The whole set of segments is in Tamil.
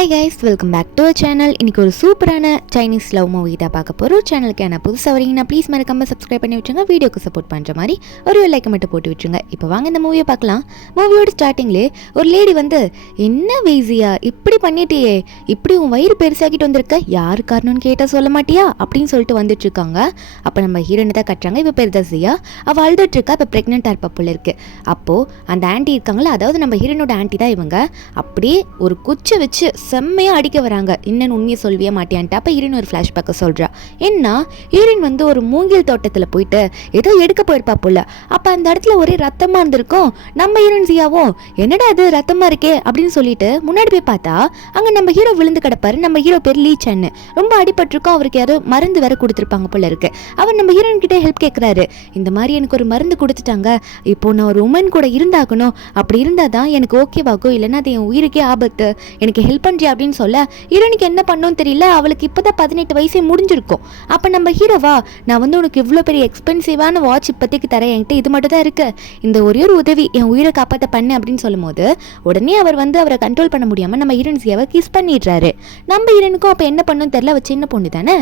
Hi guys, welcome back to channel. இன்றைக்கி ஒரு சூப்பரான சைனீஸ் லவ் மூவி தான் பார்க்க போகிறோம். சேனலுக்கு என்ன புதுசாக வரீங்கன்னா ப்ளீஸ் மறக்காம சப்ஸ்கிரைப் பண்ணி விட்டுருங்க. வீடியோக்கு சப்போர்ட் பண்ணுற மாதிரி ஒரு லைக் மட்டும் போட்டு விட்டுருங்க. இப்போ வாங்க இந்த மூவியை பார்க்கலாம். மூவியோட ஸ்டார்டிங்லேயே ஒரு லேடி வந்து, என்ன வேசியா இப்படி பண்ணிட்டியே, இப்படி உன் வயிறு பெருசாக்கிட்டு வந்திருக்க, யாரு காரணம்னு கேட்டால் சொல்ல மாட்டியா அப்படின்னு சொல்லிட்டு வந்துட்டு இருக்காங்க. அப்போ நம்ம ஹீரோனை தான் கட்டுறாங்க. இப்போ பேர் தான் சியா. அவள் அழுதுட்டு இருக்கா. இப்போ ப்ரெக்னெண்ட்டாக இருப்பா போல இருக்கு. அப்போது அந்த ஆண்டி இருக்காங்களா, அதாவது நம்ம ஹீரோனோட ஆண்டி தான் இவங்க. அப்படியே ஒரு குச்சை வச்சு செம்மையாக அடிக்க வராங்க. இன்னும் உண்மையை சொல்வியே மாட்டியான்ட்டு. அப்போ ஹீரோயின் ஒரு ஃப்ளாஷ்பேக்கை சொல்கிறா. என்ன, ஹீரோயின் வந்து ஒரு மூங்கில் தோட்டத்தில் போயிட்டு ஏதோ எடுக்க போயிருப்பா போல. அப்போ அந்த இடத்துல ஒரே ரத்தமாக இருந்திருக்கும். நம்ம ஹீரோயின் சியாவும், என்னடா அது ரத்தமாக இருக்கே அப்படின்னு சொல்லிட்டு முன்னாடி போய் பார்த்தா அங்கே நம்ம ஹீரோ விழுந்து கிடப்பாரு. நம்ம ஹீரோ பேர் லீ சென். ரொம்ப அடிபட்டிருக்கோம். அவருக்கு யாரோ மருந்து வேற கொடுத்துருப்பாங்க போல இருக்கு. அவர் நம்ம ஹீரோயின் கிட்டே ஹெல்ப் கேட்குறாரு. இந்த மாதிரி எனக்கு ஒரு மருந்து கொடுத்துட்டாங்க, இப்போ நான் ஒரு உமன் கூட இருந்தாகணும், அப்படி இருந்தால் தான் எனக்கு ஓகேவாகும், இல்லைன்னா அது என் உயிருக்கே ஆபத்து, எனக்கு ஹெல்ப் பண்ணுறியா அப்படின்னு சொல்ல ஹீரோனுக்கு என்ன பண்ணோன்னு தெரியல. அவளுக்கு இப்போதான் 18 வயசே முடிஞ்சிருக்கும். அப்போ நம்ம ஹீரோவா, நான் வந்து உனக்கு இவ்வளோ பெரிய எக்ஸ்பென்சிவான வாட்ச் இப்போதைக்கு தரேன், என்கிட்ட இது மட்டும் தான் இருக்கு, இந்த ஒரே ஒரு உதவி என் உயிரை காப்பாற்ற பண்ணு அப்படின்னு சொல்லும் போது உடனே அவர் வந்து அவரை கண்ட்ரோல் பண்ண முடியாமல் நம்ம ஹீரோயின் சியாவை கிஸ் பண்ணிடுறாரு. நம்ம ஹீரோனுக்கும் அப்போ என்ன பண்ணணும்னு தெரியல. அவ சின்ன பொண்ணு தானே,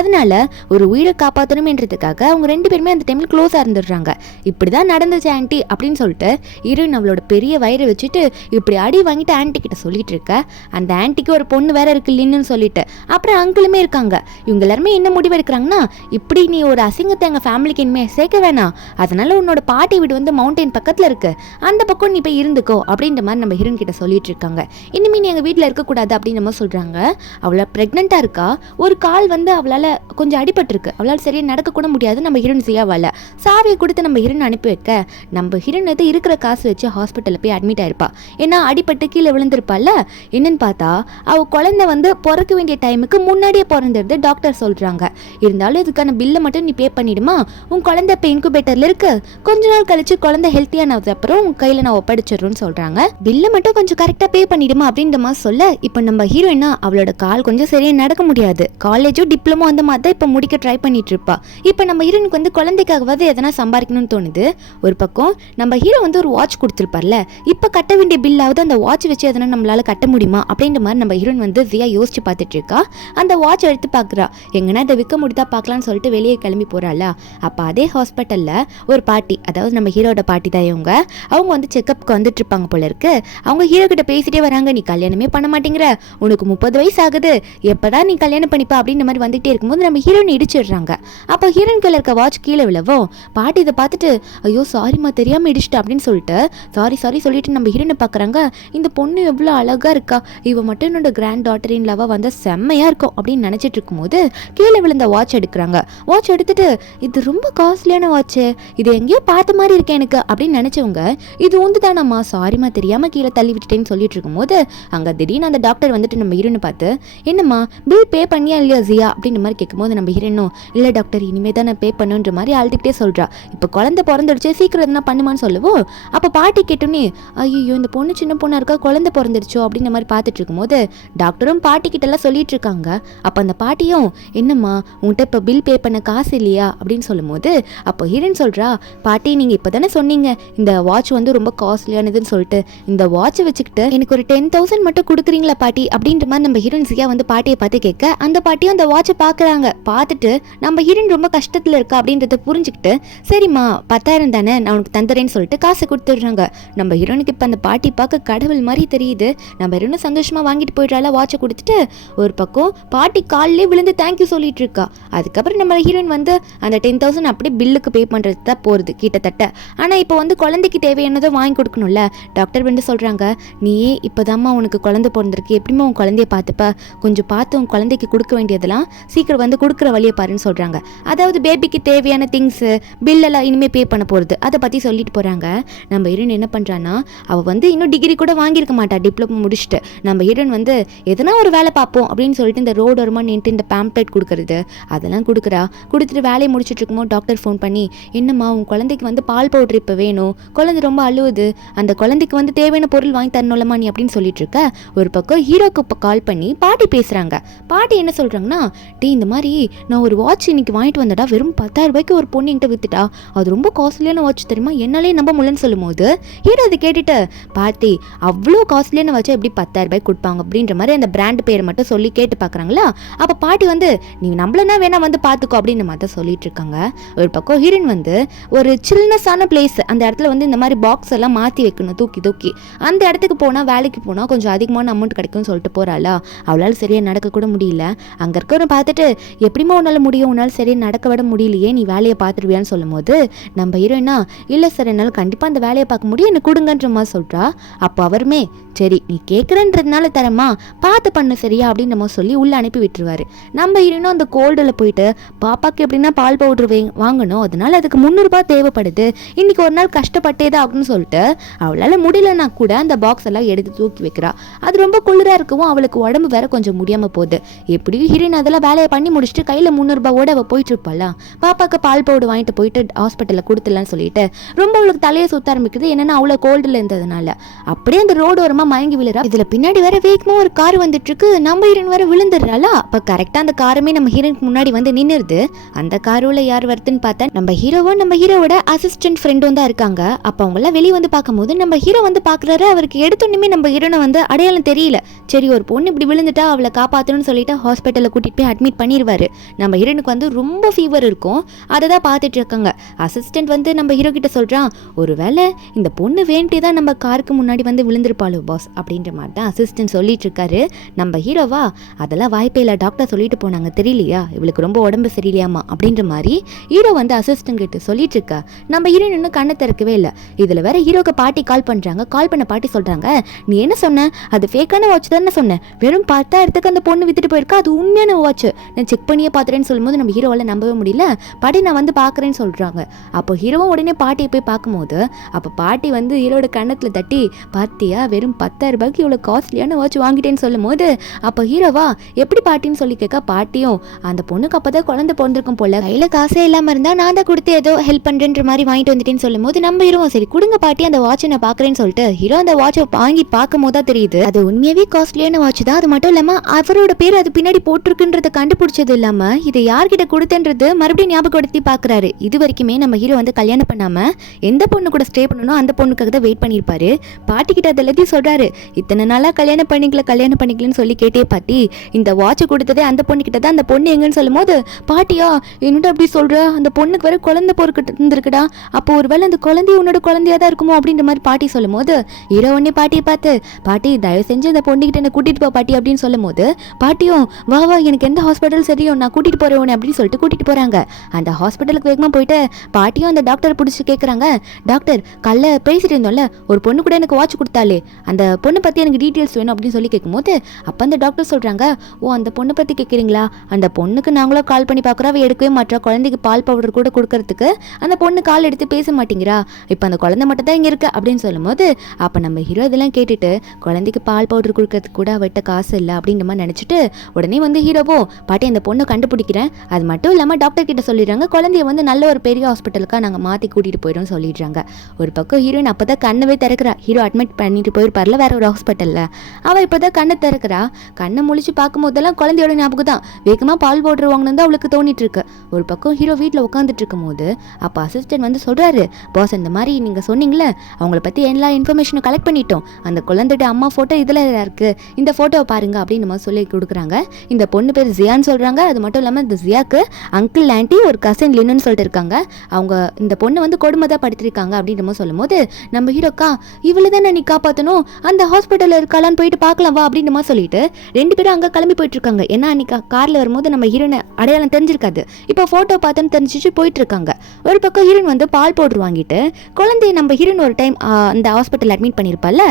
அதனால ஒரு உயிரை காப்பாற்றணும்ன்றதுக்காக அவங்க ரெண்டு பேருமே அந்த டைமில் க்ளோஸாக இருந்துடுறாங்க. இப்படி தான் நடந்துச்சு ஆன்ட்டி அப்படின்னு சொல்லிட்டு ஹீரோயின் அவளோட பெரிய வயிறை வச்சுட்டு இப்படி அடி வாங்கிட்டு ஆன்ட்டி கிட்ட சொல்லிட்டு இருக்க. அந்த ஆன்ட்டிக்கு ஒரு பொண்ணு வேற இருக்கு இல்லைன்னு சொல்லிட்டு அப்புறம் அங்கிளுமே இருக்காங்க. இவங்க எல்லாருமே என்ன முடிவு எடுக்கிறாங்கன்னா, இப்படி நீ ஒரு அசிங்கத்தை எங்கள் ஃபேமிலிக்கு இனிமேல் சேர்க்க வேணாம், அதனால உன்னோட பாட்டி வீடு வந்து மவுண்டைன் பக்கத்தில் இருக்கு, அந்த பக்கம் நீ போய் இருந்துக்கோ அப்படின்ற மாதிரி நம்ம ஹீரோயின் கிட்ட சொல்லிட்டு இருக்காங்க. இனிமே நீ எங்கள் வீட்டில் இருக்கக்கூடாது அப்படின்னு நம்ம சொல்கிறாங்க. அவளை ப்ரெக்னெண்ட்டாக இருக்கா. ஒரு கால் வந்து அவளால் கொஞ்சம் அடிபட்டிருக்கு. அவளால் சரியாக நடக்கக்கூட முடியாது. நம்ம ஹீரோயின் சியாவால் சாவியை கொடுத்து நம்ம ஹீரோயின் அனுப்பி வைக்க, நம்ம ஹீரோயின் வந்து இருக்கிற காசு வச்சு ஹாஸ்பிட்டலில் போய் அட்மிட் ஆயிருப்பா. ஏன்னா அடிபட்டு கீழே விழுந்திருப்பால. என்னன்னு பார்த்தா அவள் குழந்தை வந்து பிறக்க வேண்டிய டைமுக்கு முன்னாடியே பிறந்துருது டாக்டர் சொல்கிறாங்க. இருந்தாலும் இதுக்கான பில்லை மட்டும் நீ பே பண்ணிடுமா, உன் குழந்தை இப்போ இன்குபேட்டரில் இருக்கு, கொஞ்ச நாள் கழிச்சு குழந்தை ஹெல்த்தியானது அப்புறம் உன் கையில் நான் ஒப்படைச்சிடுறேன்னு சொல்கிறாங்க. பில்லை மட்டும் கொஞ்சம் கரெக்டாக பே பண்ணிடுமா அப்படின்ற மாதிரி சொல்ல, இப்போ நம்ம ஹீரோயினா அவளோட கால் கொஞ்சம் சரியாக நடக்க முடியாது. காலேஜோ டிப்ளமோ அந்த மாதிரி தான் இப்போ முடிக்க ட்ரை பண்ணிட்டு இருப்பா. இப்போ நம்ம ஹீரோனுக்கு வந்து குழந்தைக்காகவாது எதனா சம்பாதிக்கணும்னு தோணுது. ஒரு பக்கம் நம்ம ஹீரோ வந்து ஒரு வாட்ச் கொடுத்துருப்பார்ல, இப்போ கட்ட வேண்டிய பில்லாவது அந்த வாட்ச் வச்சு எதனா நம்மளால கட்ட முடியுமா அப்படின்ற மாதிரி நம்ம ஹீரோயின் வந்து ஜியா யோசிச்சு பார்த்துட்டு இருக்கா. அந்த வாட்ச் எடுத்து பார்க்குறா. எங்கன்னா இதை விற்க முடியுதா பார்க்கலான்னு சொல்லிட்டு வெளியே கிளம்பி போகிறாளா. அப்போ அதே ஹாஸ்பிட்டலில் ஒரு பாட்டி, அதாவது நம்ம ஹீரோட பாட்டி தான் இவங்க, அவங்க வந்து செக்கப்புக்கு வந்துட்டு இருப்பாங்க போல இருக்கு. அவங்க ஹீரோ கிட்ட பேசிட்டே வராங்க. நீ கல்யாணமே பண்ண மாட்டேங்கிற, உனக்கு 30 வயசு ஆகுது, எப்படா நீ கல்யாணம் பண்ணிப்பா அப்படின்ற மாதிரி வந்துகிட்டே இருக்கும்போது நம்ம ஹீரோயின் இடிச்சிடுறாங்க. அப்போ ஹீரோயின் கையில் இருக்க வாட்ச் கீழே விழவும் பாட்டி இதை பார்த்துட்டு, ஐயோ சாரிம்மா தெரியாமல் இடிச்சிட்டா அப்படின்னு சொல்லிட்டு சாரி சொல்லிட்டு நம்ம ஹீரோனை பார்க்குறாங்க. இந்த பொண்ணு எவ்வளோ அழகாக இருக்கா, இவ மட்டும் என்னோட கிராண்ட் டாட்டர் இன் லவ் வந்து செம்மையாக இருக்கும் அப்படின்னு நினச்சிட்டு இருக்கும்போது கீழே விழுந்த வாட்ச் எடுக்கிறாங்க. வாட்ச் எடுத்துட்டு, இது ரொம்ப காஸ்ட்லியான வாட்ச்சு, இது எங்கேயோ பார்த்த மாதிரி இருக்கேன் எனக்கு அப்படின்னு நினச்சவங்க, இது வந்து தானம்மா, சாரிம்மா தெரியாமல் கீழே தள்ளி விட்டுட்டேன்னு சொல்லிட்டு இருக்கும்போது அங்கே திடீர்னு அந்த டாக்டர் வந்துட்டு நம்ம ஹீரோனை பார்த்து, என்னம்மா பில் பே பண்ணியா இல்லையா ஜியா அப்படின்ற மாதிரி கேட்கும்போது நம்ம ஹீரோனும், இல்லை டாக்டர் இனிமேல் தான் நான் பே பண்ணுன்ற மாதிரி அழுதுகிட்டே சொல்கிறா. இப்போ குழந்தை பிறந்துடுச்சு, சீக்கிரம் எதுனா பண்ணுமான்னு சொல்லுவோம். அப்போ பாட்டி கேட்டோன்னே, ஐயோ இந்த பொண்ணு சின்ன பொண்ணாக இருக்கா, குழந்தை பிறந்துடுச்சோ அப்படின்ற மாதிரி பார்த்துட்டு இருக்கும்போது டாக்டரும் பாட்டி கிட்டலாம் சொல்லிட்டு இருக்காங்க. அப்போ அந்த பாட்டியும், என்னம்மா உங்கள்கிட்ட இப்போ பில் பே பண்ண காசு இல்லையா அப்படின்னு சொல்லும்போது அப்போ ஹீரோயின் சொல்கிறா, பாட்டி நீங்கள் இப்போ தானே சொன்னீங்க இந்த வாட்ச் வந்து ரொம்ப காஸ்ட்லியானதுன்னு சொல்லிட்டு, இந்த வாட்சை வச்சுக்கிட்டு எனக்கு ஒரு 10,000 மட்டும் கொடுக்குறீங்களா பாட்டி அப்படின்ற மாதிரி நம்ம ஹீரோயின் சியா வந்து பாட்டியை பார்த்து கேட்க, அந்த பாட்டியும் அந்த வாட்சை பார்க்குறாங்க. பார்த்துட்டு நம்ம ஹீரோயின் ரொம்ப கஷ்டத்தில் இருக்கா அப்படின்றத புரிஞ்சுக்கிட்டு, சரிம்மா 10,000 தானே நான் உனக்கு தந்துறேன்னு சொல்லிட்டு காசை கொடுத்துடுறாங்க. நம்ம ஹீரோனுக்கு இப்போ அந்த பாட்டி பார்க்க கடவுள் மாதிரி தெரியுது. நம்ம ஹீரோனும் சந்தோஷமாக வாங்கிட்டு போயிடுறால வாட்சை கொடுத்துட்டு. ஒரு பக்கம் பாட்டி காலிலே விழுந்து தேங்க்யூ சொல்லிட்டு இருக்கா. அதுக்கப்புறம் நம்ம ஹீரோயின் வந்து அந்த 10,000 அப்படியே பில்லுக்கு பே பண்ணுறது தான் போகிறது கிட்டத்தட்ட. ஆனால் இப்போ வந்து குழந்தைக்கு தேவையானதை வாங்கி கொடுக்கணும்ல. டாக்டர் வந்து சொல்கிறாங்க, நீயே இப்போதாம்மா உனக்கு குழந்தை பிறந்திருக்கு, எப்படிமா உன் குழந்தைய பார்த்துப்ப, கொஞ்சம் பார்த்து உன் குழந்தைக்கு கொடுக்க வேண்டியதெல்லாம் சீக்கிரம் வந்து கொடுக்குற வழியை பாருன்னு சொல்கிறாங்க. அதாவது பேபிக்கு தேவையான திங்ஸு பில்லெல்லாம் இனிமேல் பே பண்ண போகிறது, அதை பற்றி சொல்லிட்டு போகிறாங்க. நம்ம ஹீரோயின் என்ன பண்ணுறான்னா, அவள் வந்து இன்னும் டிகிரி கூட வாங்கியிருக்க மாட்டா, டிப்ளமோ முடிச்சுட்டு. நம்ம ஹீரோயின் வந்து எதனா ஒரு வேலை பார்ப்போம் அப்படின்னு சொல்லிட்டு இந்த ரோடு வருமா நின்று இந்த பேம்ப்ளெட் கொடுக்கறது அதெல்லாம் கொடுக்குறா. கொடுத்துட்டு வேலையை முடிச்சுட்டு இருக்கும்போது டாக்டர் ஃபோன் பண்ணி, என்னம்மா உன் குழந்தைக்கு வந்து பால் பவுடர் இப்போ வேணும், குழந்தை ரொம்ப அழுவுது, அந்த குழந்தைக்கு வந்து தேவையான பொருள் வாங்கி தரணும்லம்மா நீ அப்படின்னு சொல்லிட்டு இருக்க. ஒரு பக்கம் ஹீரோக்கு இப்போ கால் பண்ணி பாட்டி பேசுகிறாங்க. பாட்டி என்ன சொல்கிறாங்கன்னா, டே இந்த மாதிரி நான் ஒரு வாட்ச் இன்னைக்கு வாங்கிட்டு வந்தடா, வெறும் 10,000 ரூபாய்க்கு ஒரு பொண்ணு என்கிட்ட வித்துட்டா, அது ரொம்ப காஸ்ட்லியான வாட்ச் தெரியுமா, என்னாலே நம்ப முடியலன்னு சொல்லும் போது ஹீரோ அதை கேட்டுட்டு, பாட்டி அவ்வளோ காஸ்ட்லியான வாட்சை எப்படி 10,000 ரூபாய்க்கு வச்சிருப்பாங்க அப்படின்ற மாதிரி அந்த பிராண்ட் பேர் மட்டும் சொல்லி கேட்டு பார்க்குறாங்களா. அப்போ பாட்டி வந்து நீ நம்மளனா வேணா வந்து பார்த்துக்கோ அப்படின்ற மாதிரி தான் சொல்லிட்டு இருக்காங்க. ஒரு பக்கம் ஹீரோயின் வந்து ஒரு சில்னஸான பிளேஸ், அந்த இடத்துல வந்து இந்த மாதிரி பாக்ஸ் எல்லாம் மாற்றி வைக்கணும் தூக்கி தூக்கி. அந்த இடத்துக்கு போனால் வேலைக்கு போனால் கொஞ்சம் அதிகமான அமௌண்ட் கிடைக்கும்னு சொல்லிட்டு போகிறாளா. அவளால் சரியாக நடக்க கூட முடியல. அங்கே இருக்கிறவரை பார்த்துட்டு எப்படிமா உன்னால் முடியும், உன்னால் சரியாக நடக்க விட முடியலையே, நீ வேலையை பார்த்துருவியான்னு சொல்லும் போது நம்ம ஹீரோயினா இல்லை சார் என்னால் கண்டிப்பாக அந்த வேலையை பார்க்க முடியும், என்ன கொடுங்கன்ற மாதிரி சொல்கிறா. அப்போ அவருமே சரி நீ கேட்குறன்றதுனால தரமா பார்த்து பண்ணு சரியா அப்படின்னு நம்ம சொல்லி உள்ளே அனுப்பி விட்டுருவாரு. நம்ம ஹீரோயினும் அந்த கோல்டில் போயிட்டு பாப்பாக்கு எப்படின்னா பால் பவுடர் வாங்கணும், அதனால அதுக்கு 300 ரூபாய் தேவைப்படுது, இன்னைக்கு ஒரு நாள் கஷ்டப்பட்டே தான் அப்படின்னு சொல்லிட்டு அவளால் முடியலன்னா கூட அந்த பாக்ஸ் எல்லாம் எடுத்து தூக்கி வைக்கிறா. அது ரொம்ப குளிராக இருக்கவும் அவளுக்கு உடம்பு வேற கொஞ்சம் முடியாமல் போகுது. எப்படியும் ஹீரோயின் அதெல்லாம் வேலையை பண்ணி முடிச்சுட்டு கையில் 300 ரூபாயோட அவள் போயிட்டு இருப்பாளா. பாப்பாக்கு பால் பவுடர் வாங்கிட்டு போயிட்டு ஹாஸ்பிட்டலில் கொடுத்துலான்னு சொல்லிட்டு ரொம்ப அவளுக்கு தலையை சுத்த ஆரம்பிக்குது. என்னன்னா அவ்வளோ கோல்டில் இருந்ததுனால அப்படியே அந்த ரோடு ஓரமாக மயங்கி விழுறா. இதுல பின்னாடி வேற வேகமா ஒரு கார் வந்துட்டு இருக்கு. நம்ம ஹீரோயின் வேற விழுந்துடுறாளா. அப்ப கரெக்டா அந்த காருமே நம்ம ஹீரோயினுக்கு முன்னாடி வந்து நின்னுருது. அந்த காருல யார் வருதுன்னு பார்த்தா நம்ம ஹீரோவும் நம்ம ஹீரோவோட அசிஸ்டன்ட் ஃப்ரெண்டும் தான் இருக்காங்க. அப்ப அவங்க எல்லாம் வெளியே வந்து பார்க்கும்போது நம்ம ஹீரோ வந்து பாக்குறாரு. அவருக்கு எடுத்தோன்னுமே நம்ம ஹீரோனை வந்து அடையாளம் தெரியல. சரி ஒரு பொண்ணு இப்படி விழுந்துட்டா அவளை காப்பாற்றணும்னு சொல்லிட்டு ஹாஸ்பிட்டலில் கூட்டிட்டு போய் அட்மிட் பண்ணிடுவாரு. நம்ம ஹீரோனுக்கு வந்து ரொம்ப ஃபீவர் இருக்கும். அதை தான் பார்த்துட்டு இருக்காங்க. அசிஸ்டன்ட் வந்து நம்ம ஹீரோ கிட்ட சொல்றான், ஒருவேளை இந்த பொண்ணு வேண்டி தான் நம்ம காருக்கு முன்னாடி வந்து விழுந்திருப்பாளோ பாஸ் அப்படின்ற மாதிரி தான் அசிஸ்டன்ட் சொல்லிட்டு இருக்காரு. நம்ம ஹீரோவா அதெல்லாம் வாய்ப்பே இல்லை, டாக்டர் சொல்லிட்டு போனாங்க தெரியலையா, இவளுக்கு ரொம்ப உடம்பு சரியில்லையாமா அப்படின்ற மாதிரி ஹீரோ வந்து அசிஸ்டன்ட் கிட்ட சொல்லிட்டு இருக்கா. நம்ம ஹீரோ இன்னும் கண்ணை திறக்கவே இல்லை. இதுல வேற ஹீரோக்கு பாட்டி கால் பண்றாங்க. கால் பண்ண பாட்டி சொல்றாங்க, நீ என்ன சொன்ன, அது ஃபேக்கான வாட்ச் தானே சொன்னேன், வெறும் 10,000க்கு அந்த பொண்ணு வித்துட்டு போயிருக்கா, அது உண்மையான வாட்ச், நான் செக் பண்ணியே பார்த்துறேன்னு சொல்லும்போது நம்ம ஹீரோவால நம்பவே முடியல. பாட்டி நான் வந்து பார்க்குறேன்னு சொல்றாங்க. அப்போ ஹீரோவும் உடனே பாட்டியை போய் பார்க்கும்போது அப்போ பாட்டி வந்து ஹீரோட கண்ணத்துல தட்டி, பார்த்தியா வெறும் 10,000 ரூபாய்க்கு இவ்வளோ காஸ்ட்லியான வாட்ச் வாங்கிட்டேன்னு சொல்லும் போது அப்போ ஹீரோவா எப்படி பாட்டின்னு சொல்லி கேட்க, பாட்டியும் அந்த பொண்ணுக்கு அப்போதான் குழந்தை பிறந்திருக்கும் போல, கையில் காசே இல்லாமல் இருந்தால் நான் தான் கொடுத்து ஏதோ ஹெல்ப் பண்ணுறேன்ற மாதிரி வாங்கிட்டு வந்துட்டேன்னு சொல்லும் போது நம்ம ஹீரோவும் சரி கொடுங்க பாட்டி அந்த வாட்சை நான் பார்க்குறேன்னு சொல்லிட்டு ஹீரோ அந்த வாட்சை வாங்கி பார்க்கும் போது தான் தெரியுது அது உண்மையாவே காஸ்ட்லியான வாட்ச் தான். அது மட்டும் இல்லாமல் அவரோட பேர் அது பின்னாடி போட்டிருக்குன்றத கண்டுபிடிச்சது இல்லாமல் இதை யார்கிட்ட கொடுத்தன்றது மறுபடியும் ஞாபகப்படுத்தி பார்க்குறாரு. இது வரைக்குமே நம்ம ஹீரோ வந்து கல்யாணம் பண்ணாமல் எந்த பொண்ணு கூட ஸ்டே பண்ணணும் அந்த பொண்ணுக்காக தான் வெயிட் பண்ணியிருப்பாரு. பாட்டி கிட்ட அது எல்லாத்தையும் சொல்றாரு, இத்தனை நாளாக கல்யாணம் பண்ணிக்கலன்னு சொல்லி கேட்டே பாட்டி இந்த வாட்சை கொடுத்ததே அந்த பொண்ணு கிட்ட தான், அந்த பொண்ணு எங்கன்னு சொல்லும் போது பாட்டியா என்னோட அப்படி சொல்ற, அந்த பொண்ணுக்கு வேற குழந்தை பொறுக்கிட்டு இருந்திருக்குடா, அப்போ ஒருவேளை அந்த குழந்தைய உன்னோட குழந்தையா தான் இருக்குமோ அப்படின்ற மாதிரி பாட்டி சொல்லும் போது ஹீரோ உடனே பாட்டியை பார்த்து, பாட்டி தயவு செஞ்சு அந்த பொண்ணுகிட்ட என்ன கூட்டிட்டு போ பாட்டி அப்படின்னு சொல்லும் போது பாட்டியும் வா வா எனக்கு எந்த ஹாஸ்பிட்டல் சரியும் நான் கூட்டிட்டு போறேன் உன்னை அப்படின்னு சொல்லிட்டு கூட்டிட்டு போறாங்க. அந்த ஹாஸ்பிட்டலுக்கு வேகமா போயிட்டு பாட்டியும் அந்த டாக்டரை பிடிச்சி கேட்குறாங்க, டாக்டர் கல்ல பேசிட்டு இருந்தோம்ல ஒரு பொண்ணு கூட எனக்கு வாட்ச் கொடுத்தாலே அந்த பொண்ணை பற்றி எனக்கு டீட்டெயில்ஸ் வேணும் அப்படின்னு சொல்லி கேட்கும்போது அப்போ அந்த டாக்டர் சொல்கிறாங்க, ஓ அந்த பொண்ணை பற்றி கேட்குறீங்களா, அந்த பொண்ணுக்கு நாங்களும் கால் பண்ணி பார்க்குறோம், அவள் எடுக்கவே மாட்டா, குழந்தைக்கு பால் பவுடர் கூட கொடுக்கறதுக்கு அந்த பொண்ணு கால் எடுத்து பேச மாட்டேங்கிறா, இப்போ அந்த குழந்தை மட்டும் தான் இங்கே இருக்கு அப்படின்னு சொல்லும் போது அப்போ நம்ம ஹீரோ இதெல்லாம் கேட்டுட்டு குழந்தைக்கு பால் பவுடர் கொடுக்கறதுக்கு கூட அவட்ட காசு இல்லை அப்படின்ற மாதிரி நினச்சிட்டு உடனே வந்து ஹீரோவோ பாட்டி அந்த பொண்ணை கண்டுபிடிக்கிறேன், அது மட்டும் இல்லாமல் டாக்டர் கிட்ட சொல்லிடுறாங்க குழந்தைய வந்து நல்ல ஒரு பெரிய ஹாஸ்பிட்டலுக்காக நாங்கள் மாற்றி கூட்டிகிட்டு போயிடும் சொல்லிடுறாங்க. ஒரு பக்கம் ஹீரோயின் அப்போ தான் கண்ணவே திறக்கிறா. ஹீரோ அட்மிட் பண்ணிட்டு போயிருப்பார்ல வேற ஒரு ஹாஸ்பிட்டலில், அவள் இப்போ தான் கண்ணை திறக்கிறா. கண்ணை முழிச்சு பார்க்கும் போதெல்லாம் குழந்தையோட ஞாபகம் தான். வேகமாக பால் பவுடர் வாங்கணும் தான் அவளுக்கு தோணிட்டு இருக்கு. ஒரு பக்கம் ஹீரோ வீட்டில் உட்காந்துட்டு இருக்கும் போது அப்போ அசிஸ்டன்ட் வந்து சொல்கிறாரு, பாஸ் இந்த மாதிரி நீங்கள் சொன்னீங்களே அவங்கள பற்றி எல்லா இன்ஃபர்மேஷனும் கலெக்ட் பண்ணிட்டோம், அந்த குழந்தையோட அம்மா ஃபோட்டோ இதில் இருக்கு, இந்த ஃபோட்டோவை பாருங்க அப்படின்னு நம்ம சொல்லி கொடுக்குறாங்க. இந்த பொண்ணு பேர் ஜியான்னு சொல்கிறாங்க. அது மட்டும் இல்லாமல் இந்த ஜியாக்கு அங்கிள் ஆண்டி ஒரு கசின் லின்னு சொல்லிட்டு இருக்காங்க. அவங்க இந்த பொண்ணு வந்து கொடுமை தான் படுத்திருக்காங்க அப்படின்னு நம்ம சொல்லும் போது நம்ம ஹீரோக்கா இவ்வளவு தானே நீ காப்பாற்றணும், அந்த ஹாஸ்பிட்டலில் இருக்காளான்னு போயிட்டு பார்க்கலாம் வா அப்படின்னு நம்ம சொல்லிட்டு 2 பேரும் அங்கே கிளம்பி போயிட்டு இருக்காங்க. ஏன்னா அன்னைக்கு காரில் வரும்போது நம்ம ஹீரோனை அடையாளம் தெரிஞ்சிருக்காது, இப்போ ஃபோட்டோ பார்த்தோன்னு தெரிஞ்சிச்சு போயிட்டு இருக்காங்க. ஒரு பக்கம் ஹீரோன் வந்து பால் பவுடர் வாங்கிட்டு குழந்தைய நம்ம ஹீரோன் ஒரு டைம் அந்த ஹாஸ்பிட்டல் அட்மிட் பண்ணியிருப்பால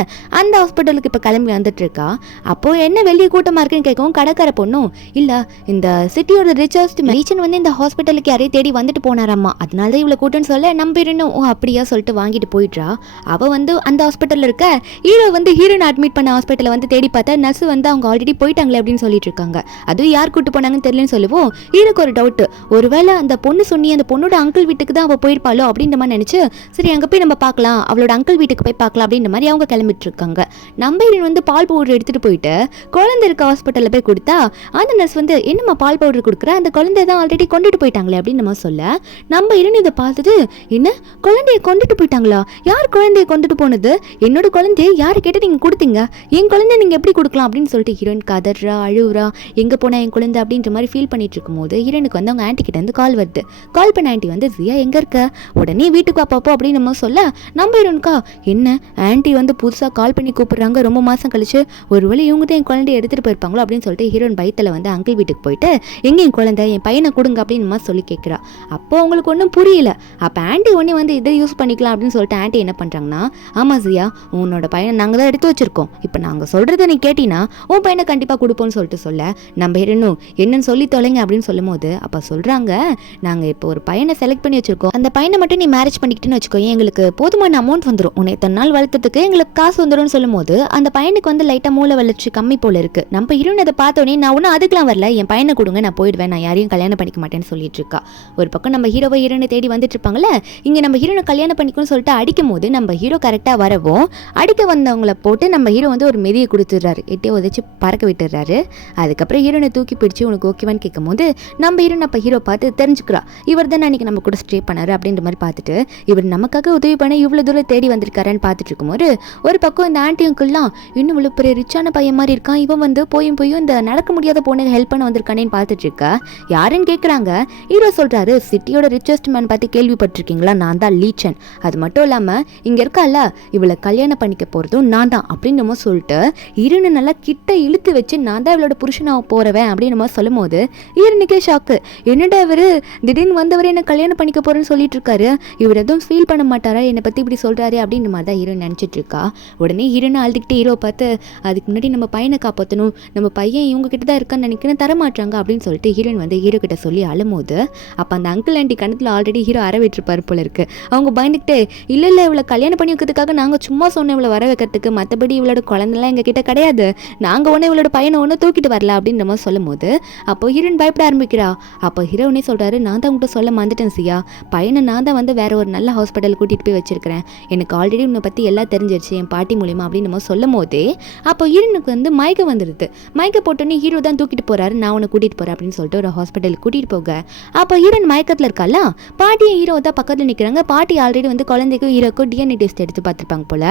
அந்த ஹாஸ்பிட்டலுக்கு இப்போ கிளம்பி வந்துட்டு இருக்கா. அப்போ என்ன வெளியே கூட்டமாக இருக்குன்னு கேட்கவும் கடைக்கார பொண்ணும் இல்லை இந்த சிட்டியோட ரிச்சஸ்ட் ரீச்சன் வந்து இந்த ஹாஸ்பிட்டலுக்கு யாரையும் தேடி வந்துட்டு போனாராம்மா, அதனால தான் இவ்வளோ கூட்டம்னு சொல்ல நம்ம ஹீரோனும் ஓ அப்படியா சொல்லிட்டு வாங்கிட்டு போயிட்றா. அவள் வந்து அந்த ஹாஸ்பிட்டலில் இருக்க ஹீரோ வந்து ஹீரோனை அட்மிட் பண்ண ஹாஸ்பிட்டலை வந்து தேடி பார்த்தா நர்ஸ் வந்து அவங்க ஆல்ரெடி போயிட்டாங்களே அப்படின்னு சொல்லிட்டு இருக்காங்க. அதுவும் யார் கூட்டு போனாங்கன்னு தெரியலன்னு சொல்லுவோம். ஹீரோக்கு ஒரு டவுட், ஒருவேளை அந்த பொண்ணு சொன்னி அந்த பொண்ணோட அங்கிள் வீட்டுக்கு தான் அவள் போயிருப்பாளோ அப்படின்ற மாதிரி நினச்சி சரி அங்கே போய் நம்ம பார்க்கலாம், அவளோட அங்கிள் வீட்டுக்கு போய் பார்க்கலாம் அப்படின்ற மாதிரி அவங்க கிளம்பிட்டு இருக்காங்க. நம்ம ஹீரோன் வந்து பால் பவுடர் எடுத்துகிட்டு போயிட்டு குழந்தை இருக்க ஹாஸ்பிட்டலில் போய் கொடுத்தா அந்த நர்ஸ் வந்து என்னம்மா பால் பவுடர் கொடுக்குற, அந்த குழந்தை தான் ஆல்ரெடி கொண்டுட்டு போயிட்டாங்களே அப்படின்னு நம்ம சொல்ல நம்ம ஹீரோன் இதை பார்த்துட்டு என்ன குழந்தைய கொண்டுட்டு போயிட்டாங்களா, யார் குழந்தைய கொண்டுட்டு போனது, என்னோட குழந்தைய யாரை கேட்டு நீங்கள் கொடுத்தீங்க, என் குழந்தை குழந்தை நீங்கள் எப்படி கொடுக்கலாம் அப்படின்னு சொல்லிட்டு ஹீரோயின் கதறா அழுவுறா, எங்கே போனால் என் குழந்தை அப்படின்ற மாதிரி ஃபீல் பண்ணிட்டு இருக்கும்போது ஹீரோனுக்கு வந்து அவங்க ஆன்ட்டி கிட்ட இருந்து கால் வருது. கால் பண்ண ஆன்ட்டி வந்து ஜியா எங்கே இருக்க, உடனே வீட்டுக்கு வாப்பாப்போ அப்படின்னு நம்ம சொல்ல, நம்ம ஹீரோனுக்கா என்ன ஆன்ட்டி வந்து புதுசாக கால் பண்ணி கூப்பிடுறாங்க ரொம்ப மாதம் கழிச்சு, ஒருவேளை இவங்க தான் என் குழந்தைய எடுத்துகிட்டு போயிருப்பாங்களோ அப்படின்னு சொல்லிட்டு ஹீரோயின் பயத்தில் வந்து அங்கிள் வீட்டுக்கு போயிட்டு எங்கே என் குழந்தை என் பையனை கொடுங்க அப்படின்னு நம்ம சொல்லி கேட்குறா. அப்போ அவங்களுக்கு ஒன்றும் புரியல. அப்போ ஆன்ட்டி ஒன்றே வந்து இதை யூஸ் பண்ணிக்கலாம் அப்படின்னு சொல்லிட்டு ஆன்ட்டி என்ன பண்ணுறாங்கன்னா, ஆமாம் ஜியா உன்னோட பையனை நாங்கள் தான் எடுத்து வச்சிருக்கோம், இப்போ நாங்கள் சொல்கிறத நீ கேட்டினா உன் பையனை கண்டிப்பாக கொடுப்போம்னு சொல்லிட்டு சொல்ல, நம்ம ஹீரோனும் என்னன்னு சொல்லி தொலைங்க அப்படின்னு சொல்லும் போது அப்போ சொல்கிறாங்க, நாங்கள் இப்போ ஒரு பையனை செலக்ட் பண்ணி வச்சிருக்கோம், அந்த பையனை மட்டும் நீ மேரேஜ் பண்ணிக்கிட்டுன்னு வச்சுக்கோ, எங்களுக்கு போதுமான அமௌண்ட் வந்துடும், உன்னை இத்தனை நாள் வளர்த்ததுக்கு எங்களுக்கு காசு வந்துடும் சொல்லும் போது அந்த பையனுக்கு வந்து லைட்டாக மூளை வளர்ச்சி கம்மி போல இருக்கு. நம்ம ஹீரோன் அதை பார்த்தோன்னே நான் ஒன்றும் அதுக்கெலாம் வரல, என் பையனை கொடுங்க நான் போயிடுவேன், நான் யாரையும் கல்யாணம் பண்ணிக்க மாட்டேன்னு சொல்லிட்டு இருக்கா. ஒரு பக்கம் நம்ம ஹீரோவை ஹீரோனை தேடி வந்துட்டு இருப்பாங்கல்ல, இங்கே நம்ம ஹீரோனை கல்யாணம் பண்ணிக்கணும்னு சொல்லிட்டு அடிக்கும் போது நம்ம ஹீரோ கரெக்டாக வரவும் அடிக்க வந்தவங்களை போட்டு நம்ம ஹீரோ வந்து ஒரு மெதியை கொடுத்துட்றாரு, எட்டியை உதச்சி பறக்க விட்டுறாரு. அதுக்கப்புறம் ஹீரோனை தூக்கி பிடிச்சி உனக்கு ஓகேவான்னு கேட்கும் போது நம்ம ஹீரோன் அப்போ ஹீரோ பார்த்து தெரிஞ்சுக்கிறா, இவர் தான் அன்றைக்கி நம்ம கூட ஸ்டே பண்ணாரு அப்படின்ற மாதிரி பார்த்துட்டு இவர் நமக்காக உதவி பண்ண இவ்வளோ தூரம் தேடி வந்திருக்காருன்னு பார்த்துட்டு இருக்கும்போது ஒரு பக்கம் இந்த ஆன்ட்டியுக்குலாம் இன்னும் இவ்வளோ பெரிய ரிச்சான பையன் மாதிரி இருக்கான், இவன் வந்து போயும் இந்த நடக்க முடியாத பொண்ணுங்க ஹெல்ப் பண்ண வந்திருக்கானேன்னு பார்த்துட்டு இருக்கா. யாருன்னு கேட்குறாங்க. ஹீரோ சொல்கிறாரு, சிட்டியோட ரிச்சஸ்ட் மேன் பார்த்து கேள்விப்பட்டிருக்கீங்களா, நான் தான் லீச்சன், அது மட்டும் இல்லாமல் இங்கே இருக்கால இவளை கல்யாணம் பண்ணிக்க போகிறதும் நான் தான் அப்படின்னு சொல்லிட்டு ஹீரோனை நல்லா கிட்ட இழுத்து வச்சு நான் தான் இவளோட புருஷனாக போகிறவன் அப்படின்னு சொல்லும் போது ஹீரோனுக்கே ஷாக்கு, என்னடா இவர் திடீர்னு வந்தவர் என்ன கல்யாணம் பண்ணிக்க போகிறேன்னு சொல்லிட்டு இருக்காரு, இவர் எதுவும் ஃபீல் பண்ண மாட்டாரா என்னை பற்றி இப்படி சொல்கிறாரு அப்படின்ற மாதிரி தான் ஹீரோ நினச்சிட்டு இருக்கா. உடனே ஹீரோனை அழுதுகிட்டே ஹீரோ பார்த்து, அதுக்கு முன்னாடி நம்ம பையனை காப்பாற்றணும், நம்ம பையன் இவங்க கிட்ட தான் இருக்கான்னு நினைக்கிறேன் தரமாட்டாங்க அப்படின்னு சொல்லிட்டு ஹீரோயின் வந்து ஹீரோ கிட்ட சொல்லி அழும்போது அப்போ அந்த அங்கிள் ஆண்டி கணத்தில் ஆல்ரெடி ஹீரோ அற விட்டுருப்பாரு போல இருக்கு. அவங்க பயந்துக்கிட்டே இல்லை இவளை கல்யாணம் பண்ணி வைக்கிறதுக்காக நாங்கள் சும்மா சொன்னோம் இவளை வர வைக்கிறதுக்கு, மற்றபடி இவளோட குழந்தைலாம் எங்கள் கிட்ட கிடையாது, நாங்கள் ஒன்று இவளோட பையனை ஒன்று தூக்கிட்டு வரல அப்படின்ற மாதிரி சொல்லும் போது அப்போ ஹீரோயின் பயப்பட ஆரம்பிக்கிறா. அப்போ ஹீரோனே சொல்கிறாரு, நான் தான் உங்கள்கிட்ட சொல்ல மறந்துட்டேன் சியா, பையனை நான் தான் வந்து வேற ஒரு நல்ல ஹாஸ்பிட்டல் கூட்டிகிட்டு போய் வச்சிருக்கிறேன், எனக்கு ஆல்ரெடி உன்னை பற்றி எல்லாம் தெரிஞ்சிருச்சு என் பாட்டி மூலியமா அப்படின்னு நம்ம சொல்லும் போதே அப்போ ஹீரோனுக்கு வந்து மயக்கம் வந்துடுது. மயக்க போட்டோன்னே ஹீரோ தான் தூக்கிட்டு போறாரு, நான் உன்னை கூட்டிகிட்டு போகிறேன் அப்படின்னு சொல்லிட்டு ஒரு ஹாஸ்பிட்டலுக்கு கூட்டிகிட்டு போக அப்போ ஹீரோயின் மயக்கத்தில் இருக்கால, பாட்டியும் ஹீரோ தான் பக்கத்தில் நிற்கிறாங்க. பாட்டி ஆல்ரெடி வந்து குழந்தைக்கும் ஹீரோக்கும் டிஎன்ஏ டெஸ்ட் எடுத்து பார்த்துருப்பாங்க போல,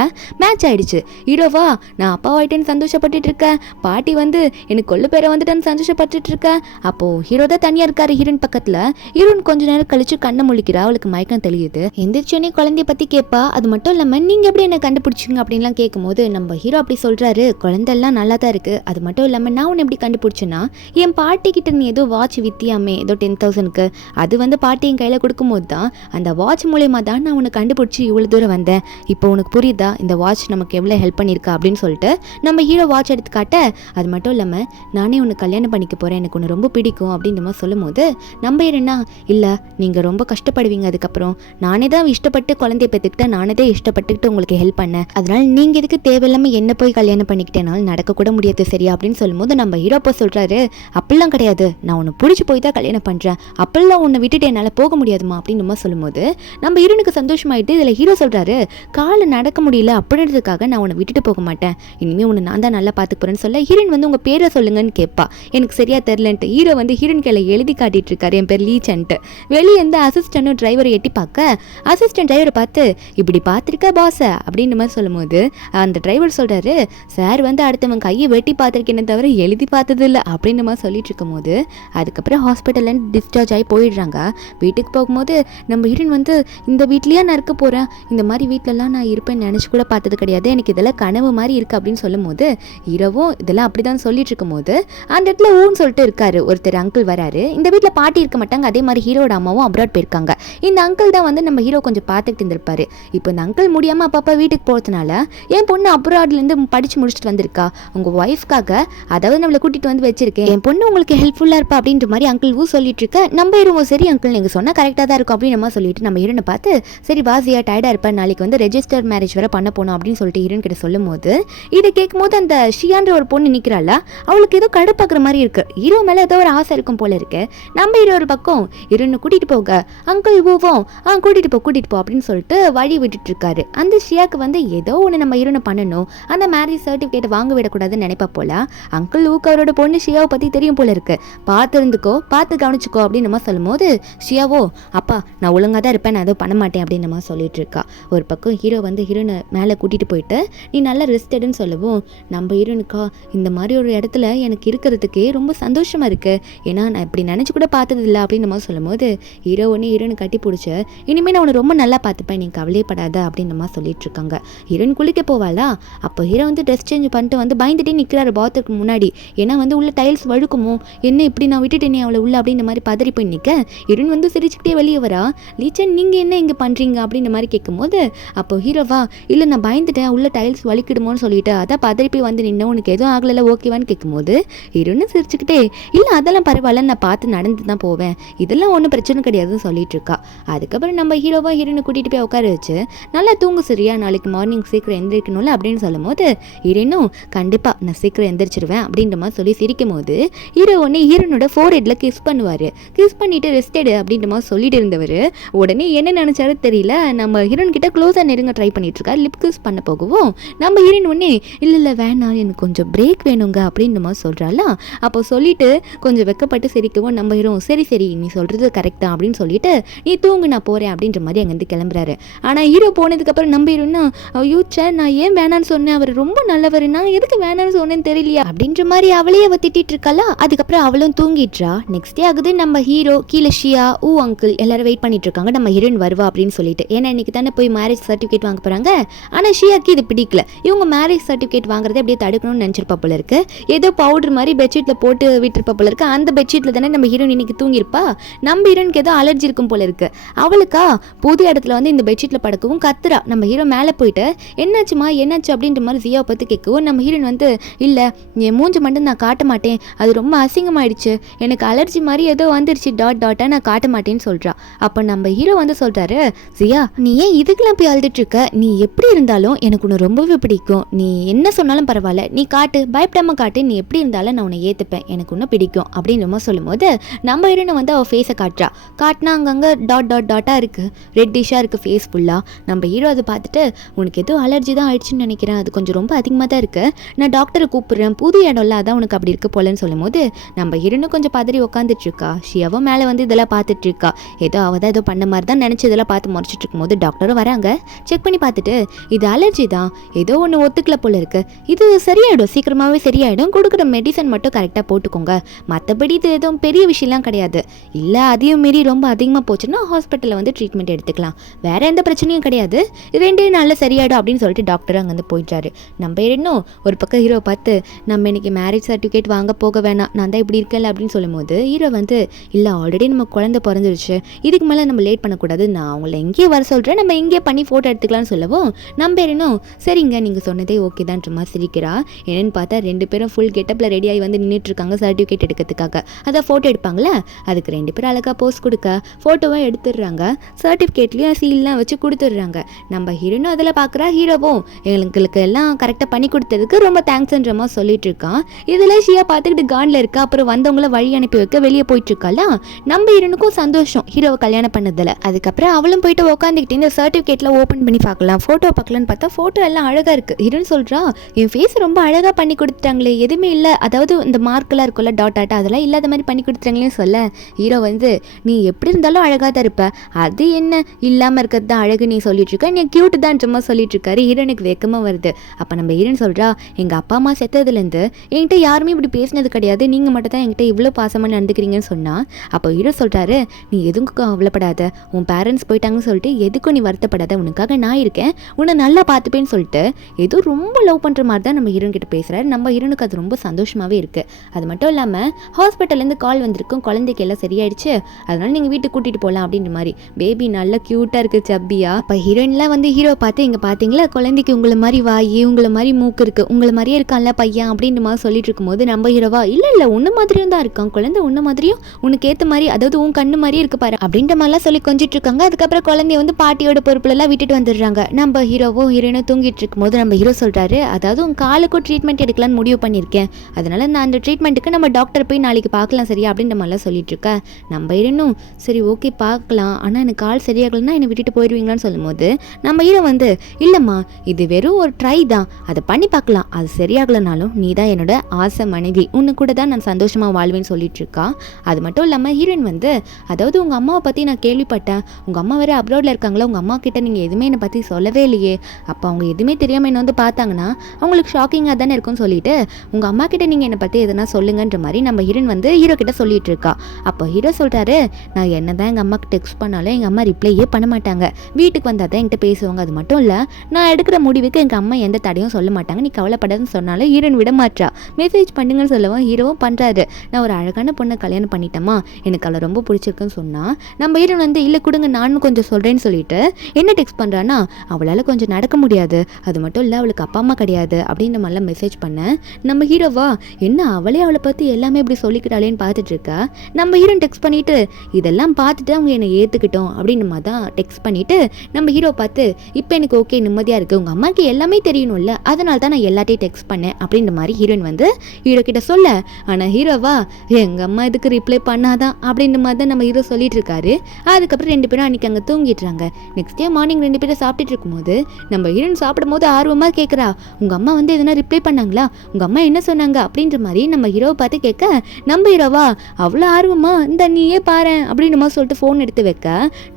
மேட்ச் ஆயிடுச்சு. ஹீரோவா நான் அப்பா ஆயிட்டேன்னு சந்தோஷப்பட்டுட்டு இருக்கேன், பாட்டி வந்து எனக்கு கொள்ளு பேரை வந்துட்டான்னு சந்தோஷப்பட்டுட்டு இருக்கேன். அப்போது ஹீரோ தான் தனியாக இருக்காரு ஹீரோயின் பக்கத்தில். ஹீரோயின் கொஞ்ச நேரம் கழிச்சு கண்ணை முழிக்கிறா, அவளுக்கு மயக்கம் தெளியுது. எந்திரிச்சோன்னே குழந்தைய பற்றி கேட்பா. அது மட்டும் இல்லாமல் நீங்கள் எப்படி என்ன கண்டுபிடிச்சிங்க அப்படின்லாம் கேட்கும்போது நம்ம ஹீரோ அப்படி சொல்கிறாரு, குழந்தைலாம் நல்லா தான் இருக்குது, அது மட்டும் இல்லாமல் நான் உன்னை எப்படி கண்டுபிடிச்சேன்னா என் பாட்டிக்கிட்ட நீ ஏதோ வாட்ச் வித்தியாமே ஏதோ 10,000க்கு, அது வந்து பாட்டி என் கையில் கொடுக்கும்போது தான் அந்த வாட்ச் மூலயமா தான் நான் உன்னை கண்டுபிடிச்சி இவ்வளோ தூரம் வந்தேன். இப்போ உனக்கு புரியுதா இந்த வாட்ச் நமக்கு எவ்வளோ ஹெல்ப் பண்ணியிருக்கா அப்படின்னு சொல்லிட்டு நம்ம ஹீரோ வாட்ச் எடுத்து காட்ட, அது மட்டும் இல்லாமல் நானே உன்னை கல்யாணம் பண்ணிக்க போகிறேன், எனக்கு உன்னை ரொம்ப பிடிக்கும் அப்படின்ற மாதிரி சொல்லும் போது நம்ம ஏன்னா இல்லை நீங்கள் ரொம்ப கஷ்டப்படுவீங்க, அதுக்கப்புறம் நானே தான் இஷ்டப்பட்டு குழந்தைய பெற்றுக்கிட்டேன், நானே தான் இஷ்டப்பட்டுக்கிட்டு உங்களுக்கு ஹெல்ப் பண்ணேன், அதனால் நீங்கள் எதுக்கு தேவையில்லாமல் என்ன போய் கல்யாணம் பண்ணிக்கிட்டேனாலும் நடக்கக்கூட முடியாது சரியா அப்படின்னு சொல்லும்போது நம்ம ஹீரோ அப்போ சொல்கிறாரு, அப்படிலாம் கிடையாது, நான் உன்னை பிடிச்சி போய் தான் கல்யாணம் பண்ணுறேன், அப்படிலாம் உன்னை விட்டுட்டு என்னால் போக முடியாதுமா அப்படின்னு சொல்லும்போது நம்ம ஹீரோனுக்கு சந்தோஷமாயிட்டு இதில் ஹீரோ சொல்கிறாரு, காலை நடக்க முடியல அப்படின்றதுக்காக நான் உன்னை விட்டுட்டு போக மாட்டேன், இனிமேல் உன்னை நான் தான் நல்லா பார்த்துக்க போகிறேன்னு சொல்ல ஹீரோயின் வந்து உங்கள் பேரை சொல்லுங்கன்னு கேட்பா. எனக்கு சரியா தெரிலன்ட்டு ஹீரோ வந்து ஹீரோயின் கையில் எழுதி காட்டிட்டு இருக்காரு, என் பேர் லீச்சன்ட்டு. வெளியே இருந்து அசிஸ்டன்ட்டும் டிரைவரை எட்டி பார்க்க அசிஸ்டன்ட் டிரைவரை பார்த்து இப்படி பார்த்துருக்க பாஸை அப்படின்ற மாதிரி சொல்லும்போது அந்த டிரைவர் சொல்கிறாரு, சார் வந்து அடுத்தவங்க கையை வெட்டி பார்த்துருக்கேன்னு தவிர எழுதி பார்த்தது இல்லை அப்படின்ற மாதிரி சொல்லிட்டு இருக்கும் போது அதுக்கப்புறம் ஹாஸ்பிட்டல்லேருந்து டிஸ்சார்ஜ் ஆகி போயிடுறாங்க. வீட்டுக்கு போகும்போது நம்ம ஹீரோயின் வந்து இந்த வீட்லேயே நான் இருக்க போகிறேன், இந்த மாதிரி வீட்டிலலாம் நான் இருப்பேன்னு நினச்சி கூட பார்த்தது கிடையாது, எனக்கு இதெல்லாம் கனவு மாதிரி இருக்குது அப்படின்னு சொல்லும் போது ஹீரோவும் இதெல்லாம் அப்படி தான் சொல்லிட்டு இருக்கும் போது அந்த இடத்துல ஊன்னு சொல்லிட்டு இருக்காரு ஒருத்தர் அங்கிள் வராரு. இந்த வீட்டில் பாட்டி இருக்க மாட்டாங்க, அதே மாதிரி ஹீரோட அம்மாவும் அப்ராட் போயிருக்காங்க. இந்த அங்கிள் தான் வந்து நம்ம ஹீரோ கொஞ்சம் பார்த்துக்கிட்டு இருந்திருப்பாரு. இப்போ இந்த அங்கிள் முடியாமல் அப்பப்போ வீட்டுக்கு போகிறதுனால என் பொண்ணு அப்ராட்லேருந்து படித்து முடிச்சுட்டு வந்திருக்கா, உங்கள் ஒய்ஃப்காக அதாவது நம்மளை கூட்டிகிட்டு வந்து வச்சிருக்கேன், என் பொண்ணு உங்களுக்கு ஹெல்ப்ஃபுல்லாக இருப்பா அப்படின்ற மாதிரி அங்கிள் ஊ சொல்லிட்டு இருக்க நம்ம ஹீரோவும் சரி அங்கிள் நீங்கள் சொன்னால் கரெக்டாக தான் இருக்கும் அப்படின்னு நம்ம சொல்லிட்டு நம்ம ஹீரோனை பார்த்து சரி பாசியா டயர்டாக இருப்பேன், நாளைக்கு வந்து ரெஜிஸ்டர் மேரேஜ் வேறு பண்ண போனோம் அப்படின்னு சொல்லிட்டு ஹீரோன் கிட்ட சொல்லும் போது இதை கேட்கும் போது அந்த ஷியான்ற ஒரு பொண்ணு நிற்கிறாள, அவளுக்கு ஏதோ கடுப்பாக்குற மாதிரி இருக்கு, ஹீரோ மேலே ஏதோ ஒரு ஆசை இருக்கும் போல இருக்கு. நம்ம ஹீரோ ஒரு பக்கம் ஹீரோனை கூட்டிகிட்டு போக அங்கிள் ஊவோம் கூட்டிகிட்டு போ அப்படின்னு சொல்லிட்டு வழி விட்டுட்டு இருக்காரு. அந்த ஷியாக்கு வந்து ஏதோ ஒன்று நம்ம ஹீரோனை பண்ணணும், அந்த மேரேஜ் சர்டிஃபிகேட் வாங்க விடக்கூடாதுன்னு நினைப்பா போல. அங்கிள் ஊக்கு அவரோட பொண்ணு ஷியாவை பற்றி தெரியும் போல இருக்கு, பார்த்து இருந்துக்கோ பார்த்து கவனிச்சுக்கோ அப்படின்னு நம்ம சொல்லும் போது ஷியாவோ அப்பா நான் ஒழுங்காக தான் இருப்பேன், நான் எதுவும் பண்ண மாட்டேன் அப்படின்னு நம்ம சொல்லிட்டு இருக்கா. ஒரு பக்கம் ஹீரோ வந்து ஹீரோனை மேலே கூட்டிகிட்டு போயிட்டு நீ நல்லா ரெஸ்ட் எடுன்னு சொல்லும் சொல்லவும் நம்ம ஹீரோனுக்கா இந்த மாதிரி ஒரு இடத்துல எனக்கு இருக்கிறதுக்கே ரொம்ப சந்தோஷமாக இருக்குது, ஏன்னா நான் இப்படி நினச்சி கூட பார்த்தது இல்லை அப்படின்னு நம்ம சொல்லும் போது ஹீரோ ஒன்று ஹீரோனை கட்டி பிடிச்சி இனிமேல் நான் உன்னை ரொம்ப நல்லா பார்த்துப்பேன், நீ கவலையப்படாத அப்படின்னு நம்ம சொல்லிட்டு இருக்காங்க. ஹீரோயின் குளிக்க போவாளா, அப்போ ஹீரோ வந்து ட்ரெஸ் சேஞ்ச் பண்ணிட்டு வந்து பயந்துட்டே நிற்கிறாரு பாத்ரூமுக்கு முன்னாடி, ஏன்னா வந்து உள்ள டைல்ஸ் வழுக்குமோ என்ன இப்படி நான் விட்டுட்டேனே அவளை உள்ள அப்படின்ற மாதிரி பதறி போய் நிற்க ஹீரோயின் வந்து சிரிச்சுக்கிட்டே வெளியே வரா. லீச்சன் நீங்கள் என்ன இங்கே பண்ணுறீங்க அப்படின்ற மாதிரி கேட்கும்போது அப்போ ஹீரோவா இல்லை நான் பயந்துட்டேன் உள்ள டைல்ஸ் வலிக்கிடுமோன்னு சொல்லிட்டு அதான் பதறி போய் வந்து நின்று உனக்கு எதுவும் ஆகலை ஓகேவான்னு கேட்கும்போது ஹீரோன்னு சிரிச்சுக்கிட்டே இல்லை அதெல்லாம் பரவாயில்ல நான் பார்த்து நடந்து தான் போவேன், இதெல்லாம் ஒன்றும் பிரச்சனை கிடையாதுன்னு சொல்லிட்டு இருக்கா. அதுக்கப்புறம் நம்ம ஹீரோயினை கூட்டிகிட்டு போய் உட்கார வச்சு நல்லா தூங்கு சரியா, நாளைக்கு மார்னிங் சீக்கிரம் எந்திரிக்கணும்ல அப்படின்னு சொல்லும் போது ஹீரோனும் கண்டிப்பாக நான் சீக்கிரம் எந்திரிச்சிருவேன் அப்படின்ற மாதிரி சொல்லி சிரிக்கும் போது ஹீரோ உடனே ஹீரோனோட ஃபோர்ஹெட்ல கிஸ் பண்ணுவார். கிஸ் பண்ணிட்டு ரெஸ்ட் எடு அப்படின்ற மாதிரி சொல்லிட்டு இருந்தவர் உடனே என்ன நினைச்சாரு தெரியல, நம்ம ஹீரோன் கிட்ட க்ளோஸாக நெருங்க ட்ரை பண்ணிட்டு இருக்காரு. லிப் கிஸ் பண்ண போகவும் நம்ம ஹீரோயின் உடனே இல்லை வேணாம் எனக்கு கொஞ்சம் பிரேக் வேணுங்க அப்படின்ற மாதிரி சொல்கிறாளா. அப்போ சொல்லிட்டு கொஞ்சம் வெக்கப்பட்டு சிரிக்கவும் நம்ம ஹீரோ சரி நீ சொல்கிறது கரெக்ட் தான் அப்படின்னு சொல்லிட்டு நீ தூங்கு நான் போகிறேன் அப்படின்ற மாதிரி அங்கேருந்து கிளம்புறாரு. ஆனால் ஹீரோ போனதுக்கப்புறம் நம்ம ஹீரோன்னா ஐயோ நான் ஏன் வேணான்னு சொன்னேன், அவர் ரொம்ப நல்லவர், நான் எதுக்கு வேணான்னு சொன்னேன்னு தெரியலையா அப்படின்ற மாதிரி அவளையே திட்டிட்டு இருக்காளா. அதுக்கப்புறம் அவளும் தூங்கிடுறா. நெக்ஸ்ட் டே ஆகுது. நம்ம ஹீரோ கீழே ஷியா அங்கிள் எல்லாரும் வெயிட் பண்ணிட்டு இருக்காங்க நம்ம ஹீரோயின் வருவா அப்படின்னு சொல்லிட்டு, ஏன்னா இன்னைக்கு தானே போய் மேரேஜ் சர்டிஃபிகேட் வாங்க போறாங்க. ஆனால் ஷியாக்கு இது பிடிக்கல, இவங்க மேரேஜ் சர்டிஃபிகேட் வாங்குறதை அப்படியே தடுக்கணும்னு நினைச்சிருப்பா போல இருக்கு. ஏதோ பவுடர் மாதிரி பெட்ஷீட்ல போட்டு விட்டுருப்பா போல இருக்கு. அந்த பெட்ஷீட்ல தானே நம்ம ஹீரோயின் இன்னைக்கு தூங்கிருப்பா. நம்ம ஹீரோனுக்கு ஏதோ அலர்ஜி இருக்கும் போல இருக்கு. அவளுக்கா புது இடத்துல வந்து இந்த பெட்ஷீட்ல படுக்கவும் கத்துறா. நம்ம ஹீரோ மேலே போயிட்டு என்னாச்சுமா என்னாச்சு அப்படின்ற மாதிரி ஜியாவை பற்றி கேட்கவும் நம்ம ஹீரோயின் வந்து இல்லை என் மூஞ்சி மட்டும் நான் காட்ட மாட்டேன், அது ரொம்ப அசிங்கமாயிடுச்சு, எனக்கு அலர்ஜி மாதிரி ஏதோ வந்துருச்சு டாட்டா நான் காட்ட மாட்டேன்னு சொல்கிறா. அப்போ நம்ம ஹீரோ வந்து சொல்கிறாரு ஜியா நீ ஏன் இதுக்கெல்லாம் போய் அழுதுட்டு இருக்க, நீ எப்படி இருந்தாலும் எனக்கு உன்னை ரொம்பவே பிடிக்கும், நீ என்ன சொன்னாலும் பரவாயில்ல நீ காட்டு, பயப்படாமல் காட்டு, நீ எப்படி இருந்தாலும் நான் உன்னை ஏற்றுப்பேன், எனக்கு உன்னை பிடிக்கும் அப்படின்ற மாதிரி சொல்லும் போது நம்ம ஹீரோனை வந்து அவள் ஃபேஸை காட்டினா அங்கங்கே டாட்டாக இருக்குது, ரெட்டிஷாக இருக்குது ஃபேஸ் ஃபுல்லாக. நம்ம ஹீரோ அதை பார்த்துட்டு உனக்கு ஏதோ அலர்ஜி தான் ஆயிடுச்சுன்னு நினைக்கிறேன், அது கொஞ்சம் ரொம்ப அதிகமாக தான் இருக்குது, நான் டாக்டரை கூப்பிட்றேன், புது இடம்ல அதான் உனக்கு அப்படி இருக்க போலன்னு சொல்லும் போது நம்ம ஹீரோனும் கொஞ்சம் பதறி உட்காந்துட்டு இருக்கா. ஷியாவும் மேலே வந்து இதெல்லாம் பார்த்துட்டு இருக்கா. ஏதோ அவள் தான் ஏதோ பண்ண மாதிரி தான் நினச்சி இதெல்லாம் பார்த்து முறைச்சிட்டு இருக்கும்போது டாக்டரும் வராங்க. செக் பண்ணி பார்த்துட்டு இது அலர்ஜி தான், ஏதோ ஒன்று ஒத்துக்கல போல இருக்கு, இது சரியாயிடும், சீக்கிரமாகவே சரியாயிடும், கொடுக்குற மெடிசன் மட்டும் கரெக்டாக போட்டுக்கோங்க, மற்றபடி இது எதுவும் பெரிய விஷயம்லாம் கிடையாது, இல்லை அதையும் மீறி ரொம்ப அதிகமாக போச்சுன்னா ஹாஸ்பிட்டலில் வந்து ட்ரீட்மெண்ட் எடுத்துக்கலாம், வேற எந்த பிரச்சனையும் கிடையாது, 2 நாளில் சரியாயிடும் அப்படின்னு சொல்லிட்டு டாக்டர் அங்கேருந்து போயிட்டாரு. நம்ம இன்னும் ஒரு பக்கம் ஹீரோ பார்த்து நம்ம இன்னைக்கு மேரேஜ் சர்டிஃபிகேட் வாங்க போக வேணாம், நான் தான் இப்படி இருக்கல அப்படின்னு சொல்லும் போது ஹீரோ வந்து இல்லை ஆல்ரெடி நம்ம குழந்தை பிறந்துருச்சு, இதுக்கு மேலே நம்ம லேட் பண்ணக்கூடாது, நான் அவங்கள எங்கேயே வர சொல்கிறேன், நம்ம எங்கேயே பண்ணி ஃபோட்டோ எடுத்துக்கலாம்னு சொல்லவும் நம்ம இன்னும் சரிங்க நீங்கள் சொன்னதே ஓகே தான்ற மாதிரி சிரிக்கிறா. என்னன்னு பார்த்தா 2 பேரும் ஃபுல் கெட்டப்பில் ரெடி ஆகி வந்து நின்றுட்டு இருக்காங்க சர்டிஃபிகேட் எடுக்கிறதுக்காக. அதை ஃபோட்டோ எடுப்பாங்களே அதுக்கு 2 பேரும் அழகாக போஸ் கொடுக்க ஃபோட்டோவாக எடுத்துடுறாங்க, சர்டிஃபிகேட்லேயும் சீல்லாம் வச்சு கொடுத்துட்றாங்க. நம்ம ஹீரோனும் அதில் பார்க்குறா. ஹீரோவும் எங்களுக்கு எல்லாம் கரெக்டாக பண்ணி கொடுத்ததுக்கு ரொம்ப தேங்க்ஸ்ன்ற மாதிரி சொல்லிட்டு இருக்கான். இதில் ஷியா பார்த்துக்கிட்டு காண்டில் இருக்கா. அப்புறம் வந்தவங்கள வழி அனுப்பி வைக்க வெளியே போயிட்டு இருக்காளா. நம்ம ஹீரோனுக்கும் சந்தோஷம் ஹீரோவை கல்யாணம் பண்ணதில். அதுக்கப்புறம் அவளும் போயிட்டு உட்காந்துக்கிட்டு இந்த சர்டிஃபிகேட்டில் ஓப்பன் பண்ணி பார்க்கலாம், ஃபோட்டோ பார்க்கலான்னு பார்த்தா ஃபோட்டோ எல்லாம் அழகாக இருக்குது. ஹீரோன்னு சொல்கிறா என் ஃபேஸ் ரொம்ப அழகாக பண்ணி கொடுத்துட்டாங்களே, எதுவுமே இல்லை, அதாவது இந்த மார்க்கெல்லாம் இருக்குல்ல டாட்டா அதெல்லாம் இல்லாத மாதிரி பண்ணி கொடுத்துட்டாங்களேன்னு சொல்ல ஹீரோ வந்து நீ எப்படி இருந்தாலும் அழகாக தான் இருப்ப, அது என்ன இல்லாமல் இருக்கிறது தான் அழகு நீ சொல்லிட்டு இருக்க, நீ கியூட்டு தான் சொல்லிட்டு இருக்காரு. ஹீரோனுக்கு வெக்கமாக வருது. அப்போ நம்ம ஹீரோன் சொல்கிறா எங்கள் அப்பா அம்மா செத்ததுலேருந்து என்கிட்ட யாருமே இப்படி பேசினது கிடையாது, நீங்கள் மட்டும் தான் என்கிட்ட இவ்வளோ பாசமாக நடந்துக்கிறீங்கன்னு சொன்னால் அப்போ ஹீரோ சொல்கிறாரு நீ எதுக்கும் கவலைப்படாத, உன் பேரண்ட்ஸ் போயிட்டாங்கன்னு சொல்லிட்டு எதுக்கும் நீ வருத்தப்படாத, உனக்காக நான் இருக்கேன், உன்னை நல்லா பார்த்துப்பேன்னு சொல்லிட்டு ஏதோ ரொம்ப லவ் பண்ணுற மாதிரி தான் நம்ம ஹீரோன் கிட்ட பேசுகிறாரு. நம்ம ஹீரோனுக்கு அது ரொம்ப சந்தோஷமாகவே இருக்குது. அது மட்டும் இல்லாமல் ஹாஸ்பிட்டல்லேருந்து கால் வந்திருக்கும், குழந்தைக்கு எல்லாம் சரியாயிடுச்சு, அதனால நீங்கள் வீட்டுக்கு கூட்டிகிட்டு போகலாம் அப்படின்ற மாதிரி. பேபி நல்லா க்யூட்டாக இருக்குது சப்பியா. அப்போ ஹீரோயின்லாம் வந்து ஹீரோ பார்த்து இங்கே பார்த்தீங்களா குழந்தைக்கு உங்களை மாதிரி வாயி உங்களை மாதிரி மூக்கு இருக்குது, உங்களை மாதிரியே இருக்கான்ல பையன் அப்படின்ற மாதிரி சொல்லிட்டு இருக்கும்போது நம்ம ஹீரோவா இல்லை உன்ன மாதிரியும் தான் இருக்கான் குழந்தை, உன்ன மாதிரியும் உனக்கு ஏற்ற மாதிரி, அதாவது உன் கண்ணு மாதிரியே இருக்கு பாரு அப்படின்ற மாதிரிலாம் சொல்லி கொஞ்சிட்டு இருக்காங்க. அதுக்கப்புறம் குழந்தைய வந்து பாட்டியோட பொறுப்புலலாம் விட்டுட்டு வந்துடுறாங்க. நம்ம ஹீரோவும் ஹீரோயினும் தூங்கிட்டு இருக்கும்போது நம்ம ஹீரோ சொல்கிறாரு அதாவது உன் காலுக்கும் ட்ரீட்மெண்ட் எடுக்கலான்னு முடிவு பண்ணியிருக்கேன், அதனால நான் அந்த ட்ரீட்மெண்ட்டுக்கு நம்ம டாக்டர் போய் நாளைக்கு பார்க்கலாம் சரியா அப்படின்ற மாதிரிலாம் சொல்லிட்டு இருக்கேன். நம்ம ஹீரோனும் சரி ஓகே பார்க்கலாம், ஆனால் எனக்கு கால் சரியாகலன்னா என்னை விட்டுட்டு போயிடுவீங்களான்னு சொல்லும்போது நம்ம ஹீரோ வந்து இல்லைம்மா இது வெறும் ஒரு ட்ரை தான், அதை பண்ணி பார்க்கலாம், அது சரியாகலனாலும் நீ தான் என்னோட ஆசை மனைவி, உன்னை கூட தான் நான் சந்தோஷமாக வாழ்வேன்னு சொல்லிட்டு இருக்கா. அது மட்டும் இல்லாமல் ஹீரோயின் வந்து அதாவது உங்கள் அம்மாவை பற்றி நான் கேள்விப்பட்டேன், உங்கள் அம்மா வேறு அப்ராடில் இருக்காங்களா, உங்கள் அம்மா கிட்ட நீங்கள் எதுவுமே என்னை பற்றி சொல்லவே இல்லையே, அப்போ அவங்க எதுவுமே தெரியாமல் என்ன வந்து பார்த்தாங்கன்னா சொன்னா அவங்களுக்கு ஷாக்கிங்காக தானே இருக்கும்னு சொல்லிட்டு உங்கள் அம்மா கிட்ட நீங்கள் என்னை பற்றி எதனா சொல்லுங்கன்ற மாதிரி நம்ம ஹீரோயின் வந்து ஹீரோ கிட்ட சொல்லிட்டு இருக்கா. அப்போ ஹீரோ சொல்கிறாரு, நான் என்ன தான் எங்கள் அம்மாவுக்கு டெக்ஸ்ட் பண்ணாலும் எங்கள் அம்மா ரிப்ளையே பண்ண மாட்டாங்க, வீட்டுக்கு வந்தால் தான் என்கிட்ட பேசுவாங்க. அது மட்டும் இல்லை, நான் எடுக்கிற முடிவுக்கு எங்கள் அம்மா எந்த தடையும் சொல்ல மாட்டாங்க, நீ கவலைப்படாதுன்னு சொன்னாலும் ஹீரோயின் விட மாட்டா. மெசேஜ் பண்ணுங்கன்னு சொல்லவும் ஹீரோவும் பண்ணுறாரு. நான் ஒரு அழகான பொண்ணை கல்யாணம் பண்ணிட்டேமா, எனக்கு அவளை ரொம்ப பிடிச்சிருக்குன்னு சொன்னால் நம்ம ஹீரோயின் வந்து இல்லை கொடுங்க நானும் கொஞ்சம் சொல்கிறேன்னு சொல்லிட்டு என்ன டெக்ஸ்ட் பண்ணுறான்னா, அவளால் கொஞ்சம் நடக்க முடியாது, அது மட்டும் இல்லை அவளுக்கு அப்பா அம்மா கிடையாது அப்படின்ற மாதிரிலாம் மெசேஜ் பண்ண நம்ம ஹீரோவா என்ன அவளே அவளை பற்றி எல்லாமே இப்படி சொல்லிக்கிறாளேன்னு பார்த்துட்டு இருக்கா. நம்ம ஹீரோயின் டெக்ஸ்ட் பண்ணிட்டு இதெல்லாம் பார்த்துட்டு அவங்க என்னை ஏற்றுக்கிட்டோம் அப்படின்ற மாதிரி தான் டெக்ஸ்ட் பண்ணிட்டு நம்ம ஹீரோ பார்த்து இப்போ எனக்கு ஓகே நிம்மதியாக இருக்குது, உங்கள் அம்மாவுக்கு எல்லாமே தெரியணும்ல, அதனால தான் நான் எல்லாத்தையும் டெக்ஸ்ட் பண்ணேன் அப்படின்ற மாதிரி ஹீரோயின் வந்து ஹீரோ கிட்ட சொல்ல, ஆனால் ஹீரோவா எங்கள் அம்மா இதுக்கு ரிப்ளை பண்ணாதான் அப்படின்ற மாதிரி தான் நம்ம ஹீரோ சொல்லிட்டு இருக்காரு. அதுக்கப்புறம் 2 பேரும் அன்றைக்கி அங்கே தூங்கிட்டுறாங்க. நெக்ஸ்ட் டே மார்னிங் 2 பேரும் சாப்பிட்டுட்டு இருக்கும்போது நம்ம ஹீரோயின் சாப்பிடும் போது ஆர்வமாக கேட்குறா, உங்கள் அம்மா வந்து எதனா ரிப்ளை பண்ணாங்களா, உங்கள் அம்மா என்ன சொன்னாங்க அப்படின்ற மாதிரி நம்ம ஹீரோவை பார்த்து கேட்க, நம்ம ஹீரோவா அவ்வளோ ஆர்வமா இந்த நீயே பாரு அப்படின்னு மாதிரி சொல்லிட்டு ஃபோன் எடுத்து வைக்க,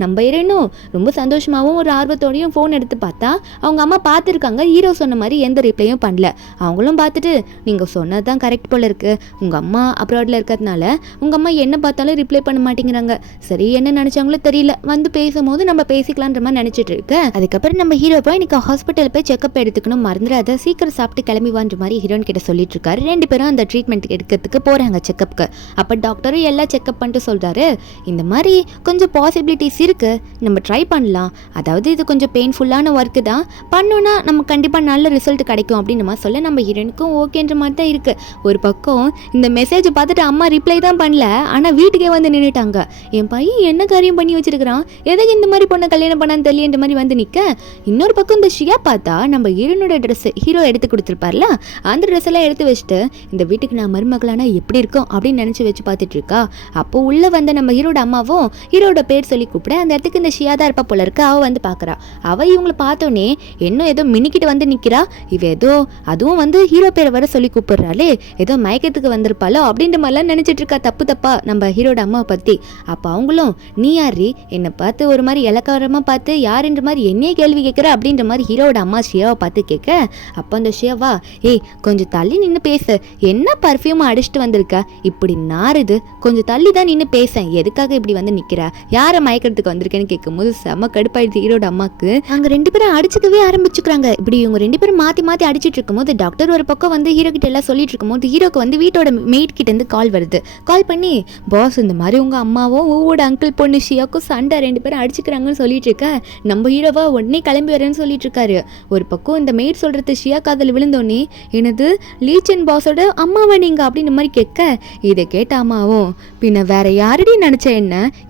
நம்ம ஹீரோயினும் ரொம்ப சந்தோஷமாகவும் ஒரு ஆர்வத்தோடையும் ஃபோன் எடுத்து பார்த்தா அவங்க அம்மா பார்த்துருக்காங்க. ஹீரோ சொன்ன மாதிரி எந்த ரிப்ளையும் பண்ணல. அவங்களும் பார்த்துட்டு நீங்கள் சொன்னது தான் கரெக்ட் போல இருக்கு, உங்கள் அம்மா அப்ராடில் இருக்கிறதுனால உங்கள் அம்மா என்ன பார்த்தாலும் ரிப்ளை பண்ண மாட்டேங்கிறாங்க, சரி என்ன நினச்சாங்களோ தெரியல, வந்து பேசும்போது நம்ம பேசிக்கலான்ற மாதிரி நினச்சிட்டு இருக்கு. அதுக்கப்புறம் நம்ம ஹீரோ போய் இன்னைக்கு ஹாஸ்பிட்டல் போய் செக்அப் எடுத்துக்கணும், மறந்துடாத சீக்கிரம் சாப்பிட்டு கிளம்பி வான்ற மாதிரி ஹீரோயின் கிட்ட சொல்லிட்டு இருக்காரு. 2 பேரும் அந்த ட்ரீட்மெண்ட் எடுக்கிறதுக்கு போறாங்க செக்அப்க்கு. அப்போ டாக்டரும் எல்லாம் செக்அப் பண்ணிட்டு சொல்றாரு, இந்த மாதிரி கொஞ்சம் பாசிபிலிட்டிஸ் இருக்கு, நம்ம ட்ரை பண்ணலாம், அதாவது இது கொஞ்சம் பெயின்ஃபுல்லான ஒர்க்கு தான், பண்ணோன்னா நம்ம கண்டிப்பாக நல்ல ரிசல்ட் கிடைக்கும் அப்படின்னு மாதிரி சொல்ல நம்ம ஹீரோனுக்கும் ஓகேன்ற மாதிரி தான் இருக்கு. ஒரு பக்கம் இந்த மெசேஜ் பார்த்துட்டு அம்மா ரிப்ளை தான் பண்ணல, ஆனால் வீட்டுக்கே வந்து நின்றுட்டாங்க. என் பையன் என்ன காரியம் பண்ணி வச்சிருக்கிறான், எதுக்கு இந்த மாதிரி பொண்ணை கல்யாணம் பண்ணான்னு தெரியன்ற மாதிரி வந்து நிற்க, இன்னொரு பக்கம் இந்த ஷியா பார்த்தா நம்ம ஹீரோனோட ட்ரெஸ் ஹீரோ எடுத்து கொடுத்துருப்பார்ல அந்த ட்ரெஸ் எல்லாம் எடுத்து வச்சுட்டு இந்த வீட்டுக்கு நான் மருமகளானா எப்படி இருக்கும் அப்படின்னு நினச்சி வச்சு பார்த்துட்டு இருக்கா. அப்போ உள்ளே வந்த நம்ம ஹீரோட அம்மாவும் ஹீரோட பேர் சொல்லி கூப்பிட அந்த இடத்துக்கு இந்த ஷியா தான் இருப்பா போல இருக்கு. அவள் வந்து பார்க்குறா. அவள் இவங்களை பார்த்தோன்னே இன்னும் ஏதோ மினிக்கிட்டு வந்து நிற்கிறா. இவ ஏதோ அதுவும் வந்து ஹீரோ பேரை வர சொல்லி கூப்பிடுறாளே, ஏதோ மயக்கத்துக்கு வந்திருப்பாளோ அப்படின்ற மாதிரிலாம் நினச்சிட்டு இருக்கா தப்பா நம்ம ஹீரோட அம்மாவை பற்றி. அப்போ அவங்களும் நீ யாரி என்னை பார்த்து ஒரு மாதிரி இலக்காரமாக பார்த்து யாருன்ற மாதிரி என்னையே கேள்வி கேட்குற அப்படின்ற மாதிரி ஹீரோட அம்மா ஷியாவை பார்த்து கேட்க, அப்போ அந்த ஷியாவா ஏய் கொஞ்சம் தள்ளி நின்று பேசு, என்ன பர்ஃப்யூம் அடிச்சுட்டு வந்திருக்க, இப்படி நாறுது, கொஞ்சம் தள்ளி தான் நின்று பேசேன், எதுக்காக இப்படி வந்து நிற்கிற, யாரை மயக்கிறதுக்கு வந்திருக்கேன்னு கேட்கும்போது செம கடுப்பாயிடுச்சு ஹீரோட அம்மாவுக்கு. அங்கே 2 பேரும் அடிச்சுக்கவே ஆரம்பிச்சுக்கிறாங்க. இப்படி இவங்க 2 பேரும் மாற்றி அடிச்சுட்டு இருக்கும்போது டாக்டர் ஒரு பக்கம் வந்து ஹீரோ கிட்ட எல்லாம் சொல்லிட்டு இருக்கும்போது ஹீரோக்கு வந்து வீட்டோட மெய்ட் கிட்ட இருந்து கால் வருது. கால் பண்ணி பாஸ் இந்த மாதிரி உங்கள் அம்மாவும் ஊவோட அங்கிள் பொண்ணு ஷியாக்கும் சண்டை 2 பேரும் அடிச்சுக்கிறாங்கன்னு சொல்லிட்டு இருக்க, நம்ம ஹீரோவா உடனே கிளம்பி வரேன்னு சொல்லிட்டு இருக்காரு. ஒரு பக்கம் இந்த மெய்ட் சொல்றது ஷியா காதல் விழுந்தோடனே எனது லீச்சன் பாஸோட அம்மாவை நீங்க அப்படின்னு மாதிரி கேட்க, இதை கேட்ட அம்மாவும் பின்ன வேற யாரடி நினைச்ச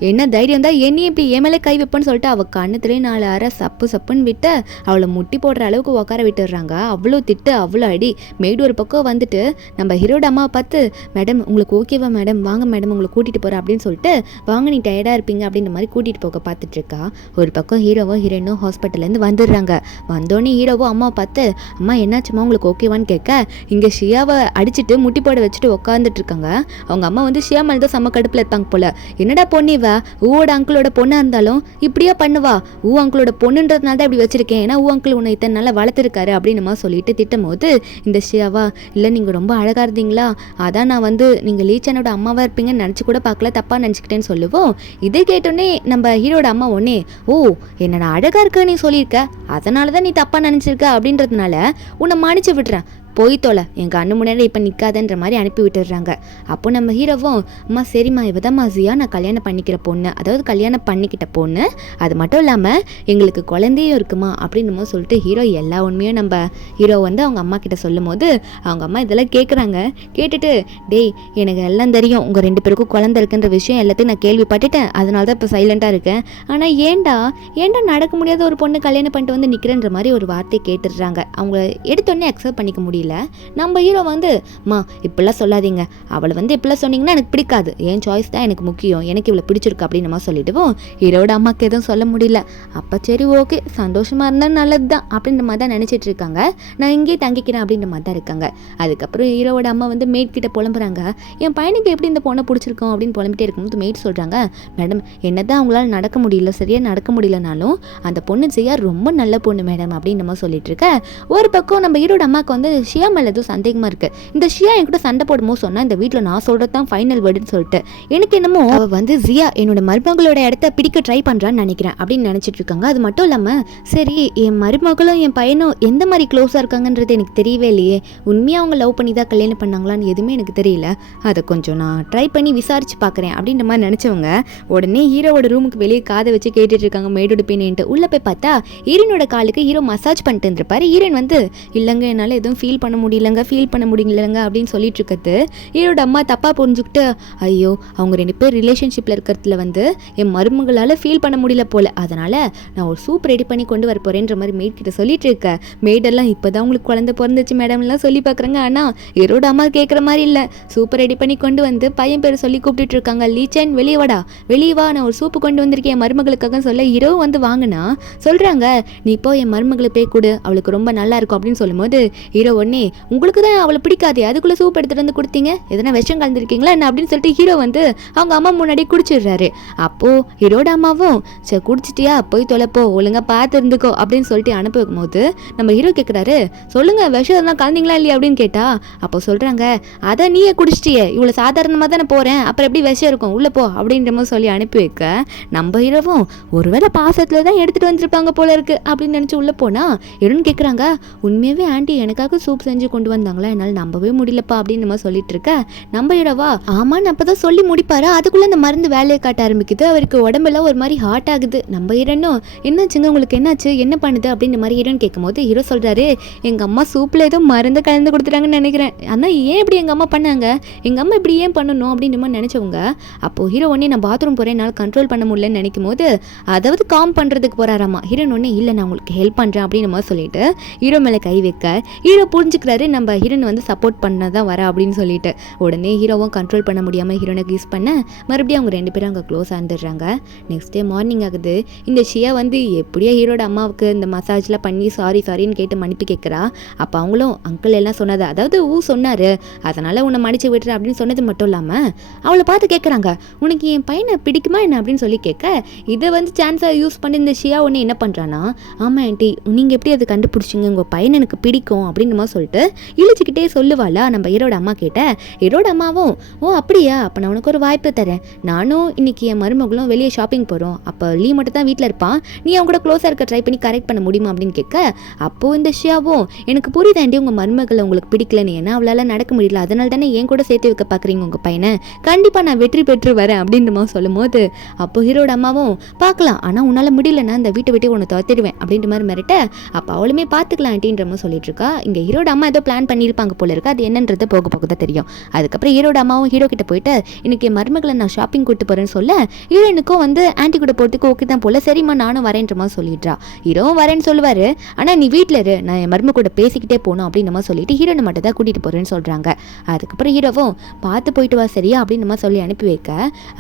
என்ன தைரியம் தான் என்னையும் இப்படி ஏமேலே கை வைப்பேன்னு சொல்லிட்டு அவள் கண்ணுத்திலே 4 அரை சப்புன்னு விட்டு அவளை முட்டி போடுற அளவுக்கு உட்கார விட்டுடுறாங்க. அவ்வளோ திட்டு அவ்வளோ அடி. மெய்டு ஒரு பக்கம் வந்துட்டு நம்ம ஹீரோட அம்மாவை பார்த்து மேடம் உங்களுக்கு ஓகேவா மேடம், வாங்க மேடம் உங்களை கூட்டிகிட்டு போகிறேன் அப்படின்னு சொல்லிட்டு வாங்க நீ டயர்டாக இருப்பீங்க அப்படின்ற மாதிரி கூட்டிகிட்டு போக பார்த்துட்டு இருக்கா. ஒரு பக்கம் ஹீரோவும் ஹீரோயினும் ஹாஸ்பிட்டல்லேருந்து வந்துடுறாங்க. வந்தோடனே ஹீரோவும் அம்மாவை பார்த்து அம்மா என்னாச்சுமா உங்களுக்கு ஓகேவான்னு கேட்க, இங்கே ஷியாவை அடிச்சுட்டு முட்டி போட வச்சுட்டு உட்காந்துட்டு இருக்காங்க. அவங்க அம்மா வந்து ஷியா மேலே தான் செம்ம கடுப்பில் இருப்பாங்க போல. என்னடா பொண்ணிவா ஊவோட அங்கிளோட பொண்ணாக இருந்தாலும் இப்படியா பண்ணுவா, ஊ அங்கிளோட பொண்ணுன்றதுனால தான் இப்படி வச்சிருக்கேன், ஏன்னா ஊ அங்கிள் உன்னை இத்தனை நாளாக வளர்த்துருக்காரு அப்படின்னு சொல்லிட்டு திட்டும் போது இந்த ஷியாவா இல்லை நீங்கள் ரொம்ப அழகாக இருந்தீங்களா, அதான் நான் வந்து நீங்கள் லீச்சனோட அம்மாவாக இருப்பீங்கன்னு நினச்சி கூட பார்க்கல, தப்பாக நினச்சிக்கிட்டேன்னு சொல்லுவோம். இதை கேட்டோன்னே நம்ம ஹீரோட அம்மா ஒன்னே ஓ என்ன நான் அழகாக இருக்க நீ சொல்லியிருக்க, அதனால தான் நீ தப்பாக நினச்சிருக்க அப்படின்றதுனால உன்னை மன்னிச்சு விடுறேன், போய் தொலை என் கண்ணு முன்னாடி இப்போ நிற்காதன்ற மாதிரி அனுப்பி விட்டுடுறாங்க. அப்போ நம்ம ஹீரோவும் அம்மா சரிம்மா இவ தான் மாசியா நான் கல்யாணம் பண்ணிக்கிற பொண்ணு, அதாவது கல்யாணம் பண்ணிக்கிட்ட பொண்ணு, அது மட்டும் இல்லாமல் எங்களுக்கு குழந்தையும் இருக்குமா அப்படின்னு சொல்லிட்டு ஹீரோ எல்லா உண்மையும் நம்ம ஹீரோ வந்து அவங்க அம்மா கிட்ட சொல்லும் போது அவங்க அம்மா இதெல்லாம் கேட்குறாங்க. கேட்டுட்டு டேய் எனக்கு எல்லாம் தெரியும், உங்கள் 2 பேருக்கும் குழந்தை இருக்குன்ற விஷயம் எல்லாத்தையும் நான் கேள்விப்பட்டுட்டேன், அதனால தான் இப்போ சைலண்ட்டாக இருக்கேன், ஆனால் ஏன்டா நடக்க முடியாத ஒரு பொண்ணு கல்யாணம் பண்ணிட்டு வந்து நிற்கிறேன்ற மாதிரி ஒரு வார்த்தையை கேட்டுடுறாங்க. அவங்க எடுத்தோடனே அக்செப்ட் பண்ணிக்க முடியல. முடியல. நம்ம ஹீரோ வந்து மா இப்படிலாம் சொல்லாதீங்க, அவளை வந்து இப்படிலாம் சொன்னீங்கன்னா எனக்கு பிடிக்காது, என் சாய்ஸ் தான் எனக்கு முக்கியம், எனக்கு இவ்வளோ பிடிச்சிருக்கு அப்படின்னு நம்ம சொல்லிட்டுவோம். ஹீரோட அம்மாவுக்கு எதுவும் சொல்ல முடியல. அப்போ சரி ஓகே சந்தோஷமாக இருந்தால் நல்லது தான் அப்படின்ற மாதிரி தான் நினச்சிட்டு இருக்காங்க. நான் இங்கேயே தங்கிக்கிறேன் அப்படின்ற மாதிரி தான் இருக்காங்க. அதுக்கப்புறம் ஹீரோட அம்மா வந்து மேட் கிட்ட புலம்புறாங்க, என் பையனுக்கு எப்படி இந்த பொண்ணை பிடிச்சிருக்கோம் அப்படின்னு புலம்பிட்டே இருக்கும்போது மேட் சொல்கிறாங்க, மேடம் என்னதான் அவங்களால நடக்க முடியல, சரியாக நடக்க முடியலனாலும் அந்த பொண்ணு செய்யா ரொம்ப நல்ல பொண்ணு மேடம் அப்படின்னு நம்ம சொல்லிட்டு இருக்க. ஒரு பக்கம் நம்ம ஹீரோட அம்மாவுக்கு வந்து ஷியா மேலே எதுவும் சந்தேகமாக இருக்குது. இந்த ஷியா என் கூட சண்டை போடும்போது சொன்னால் இந்த வீட்டில் நான் சொல்கிறது தான் ஃபைனல் வேர்டுன்னு சொல்லிட்டு எனக்கு என்னமோ அவள் வந்து ஜியா என்னோட மருமகளோட இடத்த பிடிக்க ட்ரை பண்ணுறான்னு நினைக்கிறேன் அப்படின்னு நினச்சிட்டு இருக்காங்க. அது மட்டும் இல்லாமல் சரி என் மருமகளும் என் பையனும் எந்த மாதிரி க்ளோஸாக இருக்காங்கன்றது எனக்கு தெரியவே இல்லையே, உண்மையாக அவங்க லவ் பண்ணி தான் கல்யாணம் பண்ணாங்களான்னு எதுவுமே எனக்கு தெரியல, அதை கொஞ்சம் நான் ட்ரை பண்ணி விசாரிச்சு பார்க்குறேன் அப்படின்ற மாதிரி நினச்சவங்க உடனே ஹீரோவோட ரூமுக்கு வெளியே காதை வச்சு கேட்டுட்டு இருக்காங்க மேடோட பெயின்ட்டு. உள்ளே போய் பார்த்தா ஹீரோனோட காலுக்கு ஹீரோ மசாஜ் பண்ணிட்டு இருந்திருப்பாரு. ஹீரோன் வந்து இல்லைங்க என்னால் எதுவும் ஃபீல் பண்ண முடியலங்க அப்படின்னு சொல்லிட்டு இருக்கிறது ஹீரோட அம்மா தப்பாக புரிஞ்சுக்கிட்டு ஐயோ அவங்க 2 பேர் ரிலேஷன்ஷிப்பில் இருக்கிறதுல வந்து என் மருமகளால் ஃபீல் பண்ண முடியல போல, அதனால் நான் ஒரு சூப் ரெடி பண்ணி கொண்டு வர போகிறேன்ற மாதிரி மேட் கிட்ட சொல்லிட்டு இருக்கேன். மேடெல்லாம் இப்போ தான் உங்களுக்கு குழந்தை பிறந்துச்சு மேடம்லாம் சொல்லி பார்க்குறாங்க. ஆனால் ஹீரோட அம்மா கேட்குற மாதிரி இல்லை, சூப்பர் ரெடி பண்ணி கொண்டு வந்து பையன் பேர் சொல்லி கூப்பிட்டுட்டு இருக்காங்க. லீச்சன் வெளியே வாடா, வெளியே வா, நான் ஒரு சூப்பு கொண்டு வந்திருக்கேன் என் மருமகளுக்காக சொல்ல ஹீரோ வந்து வாங்கினா சொல்கிறாங்க நீ இப்போ என் மருமகளை போய் கொடு அவளுக்கு ரொம்ப நல்லா இருக்கும் அப்படின்னு சொல்லும்போது ஹீரோ உடனே உங்களுக்கு தான் அவளை பிடிக்காது அதுக்குள்ளே சூப் எடுத்துகிட்டு வந்து கொடுத்தீங்க, எதனா விஷம் கலந்துருக்கீங்களா என்ன அப்படின்னு சொல்லிட்டு ஹீரோ வந்து அவங்க அம்மா முன்னாடி குடிச்சிடுறாரு. அப்போது ஹீரோட அம்மாவும் சரி குடிச்சிட்டியா போய் தொலைப்போ ஒழுங்கா பார்த்து இருந்துக்கோ அப்படின்னு சொல்லிட்டு அனுப்பி வைக்கும்போது நம்ம ஹீரோ கேட்குறாரு சொல்லுங்க விஷம் எதனா கலந்தீங்களா இல்லையா அப்படின்னு கேட்டா அப்போ சொல்கிறாங்க அதை நீயே குடிச்சிட்டியே இவ்வளோ சாதாரணமாக தானே போகிறேன் அப்புறம் எப்படி விஷம் இருக்கும் உள்ளே போ அப்படின்ற மாதிரி சொல்லி அனுப்பி வைக்க நம்ம ஹீரோவும் ஒருவேளை பாசத்தில் தான் எடுத்துகிட்டு வந்துருப்பாங்க போல இருக்கு அப்படின்னு நினச்சி உள்ளே போனால் ஹீரோன்னு கேட்குறாங்க உண்மையாகவே ஆண்டி எனக்காக சூப் செஞ்சு கொண்டு வந்தாங்களா என்னால் நம்பவே முடியலப்பா அப்படின்னு நம்ம சொல்லிட்டு இருக்க நம்ம ஹீரோவா ஆமான்னு அப்பதான் சொல்லி முடிப்பாரு. அதுக்குள்ள அந்த மருந்து வேலையை காட்ட ஆரம்பிக்குது. அவருக்கு உடம்பெல்லாம் ஒரு மாதிரி ஹார்ட் ஆகுது. நம்ம ஹீரோனும் என்னாச்சுங்க உங்களுக்கு என்னாச்சு என்ன பண்ணுது அப்படின்ற மாதிரி ஹீரோன்னு கேட்கும்போது ஹீரோ சொல்றாரு எங்க அம்மா சூப்ல ஏதோ மருந்து கலந்து கொடுத்துட்டாங்கன்னு நினைக்கிறேன், ஆனா ஏன் இப்படி எங்க அம்மா பண்ணாங்க, எங்க அம்மா இப்படி ஏன் பண்ணணும் அப்படின்ற மாதிரி நினைச்சவங்க அப்போ ஹீரோ ஒன்னே நான் பாத்ரூம் போறேன் என்னால் கண்ட்ரோல் பண்ண முடியலன்னு நினைக்கும் போது அதாவது காம் பண்றதுக்கு போறாராமா. ஹீரோன் ஒன்னே இல்லை நான் உங்களுக்கு ஹெல்ப் பண்றேன் அப்படின்னு மாதிரி சொல்லிட்டு ஹீரோ மேல கை வைக்க ஹீரோ புரிஞ்சுக்கிறாரு நம்ம ஹீரோன் வந்து சப்போர்ட் பண்ணதான் வர அப்படின்னு சொல்லிட்டு உடனே ஹீரோவும் கண்ட்ரோல் பண்ண முடியாமல் ஹீரோனை கிஸ் பண்ண மறுபடியும் அவங்க 2 பேரும் அங்கே க்ளோஸ் ஆகிடுறாங்க. நெக்ஸ்ட் டே மார்னிங் ஆகுது. இந்த ஷியா வந்து எப்படியோ ஹீரோட அம்மாவுக்கு இந்த மசாஜ்லாம் பண்ணி சாரின்னு கேட்டு மன்னிப்பு கேட்குறா. அப்போ அவங்களும் அங்கிள் எல்லாம் சொன்னது அதாவது சொன்னார் அதனால் உன்னை மன்னிச்சு விட்டுற அப்படின்னு சொன்னது மட்டும் இல்லாமல் அவளை பார்த்து கேட்குறாங்க உனக்கு என் பையனை பிடிக்குமா என்ன அப்படின்னு சொல்லி கேட்க இதை வந்து சான்ஸாக யூஸ் பண்ணி இந்த ஷியா ஒன்று என்ன பண்ணுறான்னா ஆமாம் ஆண்டி நீங்கள் எப்படி அதை கண்டுபிடிச்சிங்க உங்கள் பையன் எனக்கு பிடிக்கும் அப்படின்னு மாதிரி சொல்லிட்டு இழிச்சிக்கிட்டே சொல்லுவாளா நம்ம ஹீரோட அம்மா கேட்ட ஹீரோட அம்மாவும் ஓ அப்படியா அப்போ நான் உனக்கு ஒரு வாய்ப்பு தரேன், நானும் இன்னைக்கு என் மருமகளும் வெளியே ஷாப்பிங் போகிறோம், அப்போ லீ மட்டும் தான் வீட்டில் இருப்பான், நீ அவங்க கூட க்ளோஸாக இருக்க ட்ரை பண்ணி கரெக்ட் பண்ண முடியுமா அப்படின்னு கேட்க அப்போது இந்த ஷியாவும் எனக்கு புரியுதாண்டி உங்கள் மருமகளை உங்களுக்கு பிடிக்கலன்னு ஏன்னா அவளால் நடக்க முடியல அதனால தானே என் கூட சேர்த்து வைக்க பார்க்குறீங்க உங்கள் பையனை, கண்டிப்பாக நான் வெற்றி பெற்று வரேன் அப்படின்ற மாதிரி சொல்லும் போது அப்போ ஹீரோட அம்மாவும் பார்க்கலாம் ஆனால் உன்னால் முடியலன்னா இந்த வீட்டை விட்டு உன்னை துரத்திடுவேன் அப்படின்ற மாதிரி மிரட்ட அப்போ அவளுமே பார்த்துக்கலாம் ஆண்டின்ற மாதிரி சொல்லிட்டு இருக்கா. இங்கே ஹீரோட அம்மா ஏதோ பிளான் பண்ணியிருப்பாங்க போல இருக்கு, அது என்னன்றது போக போக தான் தெரியும். அதுக்கப்புறம் ஹீரோட அம்மாவும் ஹீரோ கிட்ட போயிட்டு இன்னைக்கு மருமகளை நான் ஷாப்பிங் கூட்டு போறேன்னு சொல்ல ஹீரோனுக்கும் வந்து ஆன்டி கூட போறதுக்கு ஓகே தான் போல, சரிம்மா நானும் வரேன்ற மாதிரி சொல்லிடுறா. ஹீரோவும் வரேன்னு சொல்லுவாரு ஆனால் நீ வீட்டில் இரு நான் என் மரும கூட பேசிக்கிட்டே போகணும் அப்படின்னு நம்ம சொல்லிட்டு ஹீரோனை மட்டும் தான் கூட்டிட்டு போறேன்னு சொல்றாங்க. அதுக்கப்புறம் ஹீரோவும் பார்த்து போயிட்டு வா சரியா அப்படின்னு நம்ம சொல்லி அனுப்பி வைக்க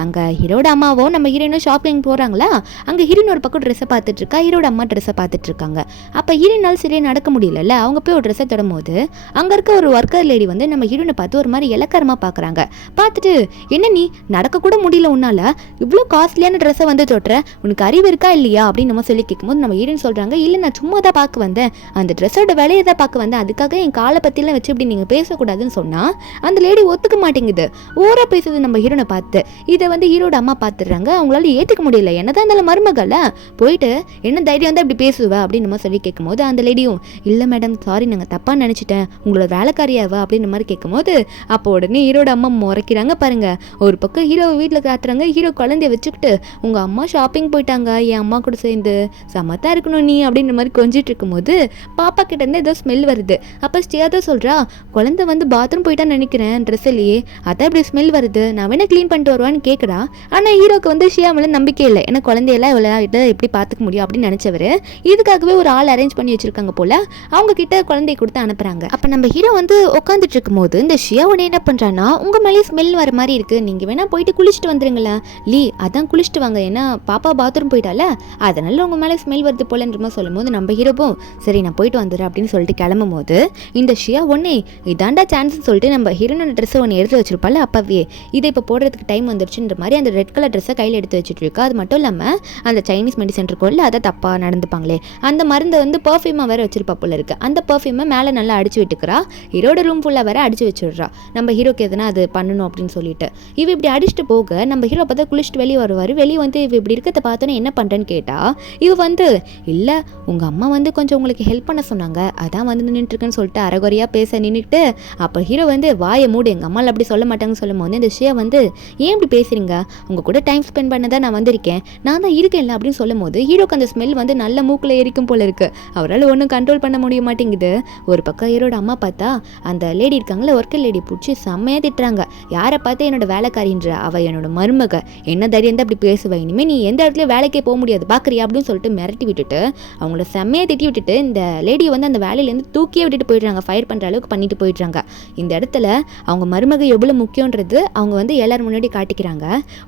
அங்கே ஹீரோட அம்மாவும் நம்ம ஹீரோனும் ஷாப்பிங் போகிறாங்களா. அங்கே ஹீரோன் ஒரு பக்கம் ட்ரெஸ்ஸை பார்த்துட்டு இருக்கா, ஹீரோட அம்மா ட்ரெஸ்ஸை பார்த்துட்டு இருக்காங்க. அப்போ ஹீரோனால் சரியாக நடக்க முடியல, அவங்க போய் ஒரு ட்ரெஸ்ஸை தொடும் போது அங்கே இருக்க ஒரு ஒர்க்கர் லேடி வந்து நம்ம ஹீரோனை பார்த்து ஒரு மாதிரி இலக்காரமாக பார்க்குறாங்க. பார்த்துட்டு என்ன நீ நடக்க கூட முடியல உன்னால இவ்வளோ காஸ்ட்லியான ட்ரெஸ்ஸை வந்து தொட்டுற உனக்கு அறிவு இருக்கா இல்லையா அப்படின்னு நம்ம சொல்லி கேட்கும்போது நம்ம ஹீரோன் சொல்கிறாங்க இல்லை நான் சும்மா தான் பார்க்க வந்தேன், அந்த ட்ரெஸ்ஸோட விலையை தான் பார்க்க வந்தேன், அதுக்காக என் காலை பற்றிலாம் வச்சு இப்படி நீங்கள் பேசக்கூடாதுன்னு சொன்னால் அந்த லேடி ஒத்துக்க மாட்டேங்குது, ஓரா பேசுது நம்ம ஹீரோனை பார்த்து. இதை வந்து ஹீரோட அம்மா பார்த்துடுறாங்க, அவங்களால ஏற்றுக்க முடியல, என்னதான் இருந்தாலும் மருமகளை போயிட்டு என்ன தைரியம் வந்து அப்படி பேசுவா அப்படின்னு நம்ம சொல்லி கேட்கும்போது அந்த லேடியும் இல்லை மேடம் சாரி நாங்கள் தப்பாக நினச்சிட்டேன் உங்களோட வேலைக்காரியாவா அப்படின்னு மாதிரி கேட்கும்போது அப்போ உடனே ஹீரோட அம்மா முறைக்கிறாங்க பாருங்க. ஒரு பக்கம் ஹீரோவை வீட்டில் காட்டுறாங்க, ஹீரோ குழந்தைய வச்சுக்கிட்டு உங்கள் அம்மா ஷாப்பிங் போயிட்டாங்க என் அம்மா கூட சேர்ந்து சமத்தா இருக்கணும் நீ அப்படின்ற மாதிரி கொஞ்சிட்டு இருக்கும்போது பாப்பா கிட்ட இருந்து ஏதோ ஸ்மெல் வருது. அப்போ ஸ்டேதோ சொல்கிறா குழந்தை வந்து பாத்ரூம் போயிட்டான்னு நினைக்கிறேன் ட்ரெஸ்ஸிலேயே அதான் இப்படி ஸ்மெல் வருது நான் வேணா க்ளீன் பண்ணிட்டு வருவான்னு கேட்குறா. ஆனால் ஹீரோக்கு வந்து ஷியா மேலே நம்பிக்கை இல்லை, ஏன்னா குழந்தையெல்லாம் இவ்வளோ எப்படி பார்த்துக்க முடியும் அப்படின்னு நினச்சவர் இதுக்காகவே ஒரு ஆள் அரேஞ்ச் பண்ணி வச்சுருக்காங்க போல் அவங்க கிட்ட குழந்தைய கொடுத்து அனுப்புறாங்க. அப்ப நம்ம ஹீரோ வந்து உட்காந்துட்டு இருக்கும்போது இந்த ஷியா உடனே என்ன பண்றான்னா, உங்க மேலே ஸ்மெல் வர மாதிரி இருக்கு, நீங்க வேணா போயிட்டு குளிச்சுட்டு வந்துருங்களேன். லீ அதான் குளிச்சுட்டு வாங்க, ஏன்னா பாப்பா பாத்ரூம் போயிட்டால அதனால உங்க மேலே ஸ்மெல் வருது போலன்ற சொல்லும்போது நம்ம ஹீரோவும் சரி நான் போயிட்டு வந்துடுறேன் அப்படின்னு சொல்லிட்டு கிளம்பும் போது இந்த ஷியா ஒன்னே இதாண்டா சான்ஸ்ன்னு சொல்லிட்டு நம்ம ஹீரோனோட ட்ரெஸ்ஸை ஒன்று எடுத்து வச்சிருப்பாள் அப்பவே இதை இப்போ போடுறதுக்கு டைம் வந்துருச்சுன்ற மாதிரி அந்த ரெட் கலர் ட்ரெஸ்ஸை கையில் எடுத்து வச்சுட்டு இருக்கா. அது மட்டும் இல்லாமல் அந்த சைனீஸ் மெடிசன் இருக்கும்ல அதை தப்பாக நடந்துப்பாங்களே அந்த மருந்தை வந்து பர்ஃப்யூமாக வேற வச்சிருப்பா போல இருக்கு. அந்த பர்ஃப்யூமை மேலே நல்லா அடிச்சு விட்டுக்கிறா. ஹீரோட ரூம் ஃபுல்லாக வேற அடிச்சு வச்சுடுறா. நம்ம ஹீரோக்கு எதுனா அது பண்ணணும் அப்படின்னு சொல்லிட்டு இவ இப்படி அடிச்சுட்டு போக நம்ம ஹீரோ பார்த்தா குளிச்சுட்டு வெளியே வருவார். வெளியே வந்து இவ இப்படி இருக்கிறத பார்த்தோன்னே என்ன பண்ணுறேன்னு கேட்டா இவ வந்து இல்லை உங்கள் அம்மா வந்து கொஞ்சம் உங்களுக்கு ஹெல்ப் பண்ண சொன்னாங்க அதான் வந்து நின்றுட்டுருக்குன்னு சொல்லிட்டு அரைகுறையாக பேச நின்றுட்டு அப்போ ஹீரோ வந்து வாயை மூடு எங்கள் அம்மாவில் அப்படி சொல்ல மாட்டாங்கன்னு சொல்லும் போது இந்த ஷியா வந்து ஏன் இப்படி பேசுறீங்க, உங்கள் கூட டைம் ஸ்பெண்ட் பண்ண தான் நான் வந்திருக்கேன், நான் தான் இருக்கேன்ல அப்படின்னு சொல்லும் போது ஹீரோக்கு அந்த ஸ்மெல் வந்து நல்ல மூக்கில் எரிக்கும் போல இருக்கு. அவரால் ஒன்றும் கண்ட்ரோல் பண்ண முடிய மாட்டேங்குது. ஒரு பக்கம் ஹீரோட அம்மா பார்த்தா அந்த லேடி இருக்காங்களே ஒர்க்கர் லேடி பிடிச்சி செம்மையாக திட்டுறாங்க. யாரை பார்த்து என்னோட வேலைக்காரின்ற அவ என்னோட மருமக, என்ன தைரியம் தான் அப்படி பேசுவேன், இனிமேல் நீ எந்த இடத்துல வேலைக்கே போக முடியாது பாக்குறியா அப்படின்னு சொல்லிட்டு மிரட்டி விட்டுட்டு அவங்கள செம்மையாக திட்டி விட்டுட்டு இந்த லேடியை வந்து அந்த வேலையிலேருந்து தூக்கியே விட்டுட்டு போயிடுறாங்க. ஃபயர் பண்ணுற அளவுக்கு பண்ணிட்டு போயிடுறாங்க. இந்த இடத்துல அவங்க மருமக எவ்வளோ முக்கியன்றது அவங்க வந்து எல்லாரும் முன்னாடி காட்டிக்கிறாங்க.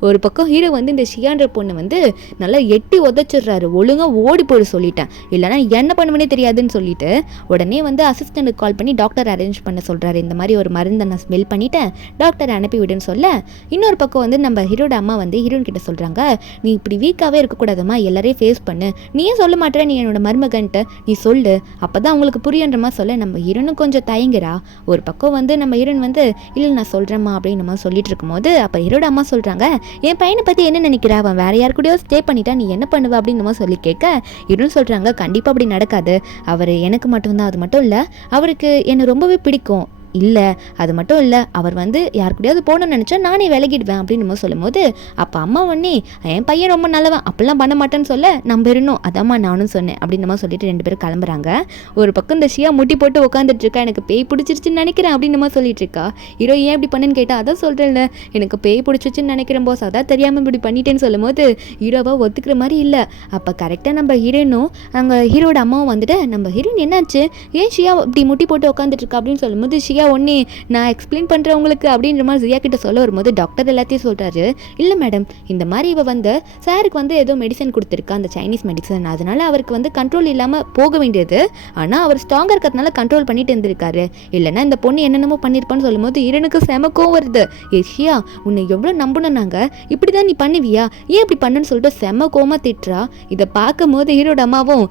ஒரு பக்கம் ஹீரோ வந்து இந்த ஷியான்ற பொண்ணை வந்து நல்லா எட்டி உதச்சிடுறாரு. ஒழுங்காக ஓடி போய் சொல்லிட்டேன் இல்லைனா என்ன பண்ணுவனே தெரியாதுன்னு சொல்லிட்டு உடனே வந்து அசிஸ்டண்ட்டுக்கு கால் பண்ணி டாக்டர் அரேஞ்ச் பண்ண சொல்கிறாரு. இந்த மாதிரி ஒரு மருந்தை நான் ஸ்மெல் பண்ணிட்டேன் டாக்டர் அனுப்பி விடுன்னு சொல்ல இன்னொரு பக்கம் வந்து நம்ம ஹீரோட அம்மா வந்து ஹீரோன் கிட்ட சொல்கிறாங்க நீ இப்படி வீக்காகவே இருக்கக்கூடாதம்மா, எல்லாரையும் ஃபேஸ் பண்ணு, நீயே சொல்ல மாட்டேற நீ என்னோட மருமகன்ட்டு நீ சொல்லு அப்பதான் அவங்களுக்கு புரியன்ற மாதிரி சொல்ல நம்ம ஹீரோனும் கொஞ்சம் தயங்குறா. ஒரு பக்கம் வந்து நம்ம ஹீரோன் வந்து இல்லை நான் சொல்கிறேம்மா அப்படின்னு நம்ம சொல்லிட்டு இருக்கும்போது அப்போ ஹீரோட அம்மா சொல்கிறாங்க என் பையனை பற்றி என்ன நினைக்கிறா, அவன் வேற யாரு கூடயோ ஸ்டே பண்ணிட்டா நீ என்ன பண்ணுவ அப்படின்னு நம்ம சொல்லி கேட்க ஹீரோன் சொல்கிறாங்க கண்டிப்பாக அப்படி நடக்காது, அவர் எனக்கு மட்டும்தான், அது மட்டும் இல்லை அவருக்கு என்னை ரொம்பவே பிடிக்கும், இல்லை அது மட்டும் இல்லை அவர் வந்து யார் கூடயாவது போகணும்னு நினச்சா நானே விலகிடுவேன் அப்படின்னு நம்ம சொல்லும் போது அப்போ அம்மா உடனே என் பையன் ரொம்ப நல்லவன் அப்படிலாம் பண்ண மாட்டேன்னு சொல்ல நம்ம இருந்தோம் அதாம்மா நானும் சொன்னேன் அப்படின்னு நம்ம சொல்லிட்டு ரெண்டு பேரும் கிளம்புறாங்க. ஒரு பக்கம் இந்த ஷியா முட்டி போட்டு உட்காந்துட்டு இருக்கா, எனக்கு பேய் பிடிச்சிருச்சுன்னு நினைக்கிறேன் அப்படின்னு நம்ம சொல்லிட்டு இருக்கா. ஹீரோ ஏன் இப்படி பண்ணுன்னு கேட்டால் அதான் சொல்கிறேன்ல எனக்கு பேய் பிடிச்சிச்சுன்னு நினைக்கிறேன் போஸ், அதான் தெரியாமல் இப்படி பண்ணிட்டேன்னு சொல்லும் போது ஹீரோவா ஒத்துக்கிற மாதிரி இல்லை. அப்போ கரெக்டாக நம்ம ஹீரோனும் அங்கே ஹீரோட அம்மாவும் வந்துட்டு நம்ம ஹீரோயின் என்னாச்சு ஏன் ஷியா இப்படி முட்டி போட்டு உட்காந்துட்டு இருக்கா அப்படின்னு சொல்லும்போது ஷியா ஒன்னே நான் எக்ஸ்பிளைன் பண்ணுறேன் உங்களுக்கு அப்படின்ற மாதிரி ஜியா கிட்ட சொல்ல வரும்போது டாக்டர் எல்லாத்தையும் சொல்கிறாரு இல்லை மேடம் இந்த மாதிரி இவ வந்து சாருக்கு வந்து ஏதோ மெடிசன் கொடுத்துருக்கா அந்த சைனீஸ் மெடிசன், அதனால அவருக்கு வந்து கண்ட்ரோல் இல்லாமல் போக வேண்டியது, ஆனால் அவர் ஸ்ட்ராங்காக இருக்கிறதுனால கண்ட்ரோல் பண்ணிட்டு இருந்திருக்காரு, இல்லைன்னா இந்த பொண்ணு என்னென்னமோ பண்ணியிருப்பான்னு சொல்லும்போது ஹீரோனுக்கு செம கோவம் வருது. ஷியா உன்னை எவ்வளோ நம்பணும் நாங்கள், இப்படி தான் நீ பண்ணுவியா, ஏன் இப்படி பண்ணுன்னு சொல்லிட்டு செம கோவமாக திட்டுறா. இதை பார்க்கும் போது ஹீரோட அம்மாவும்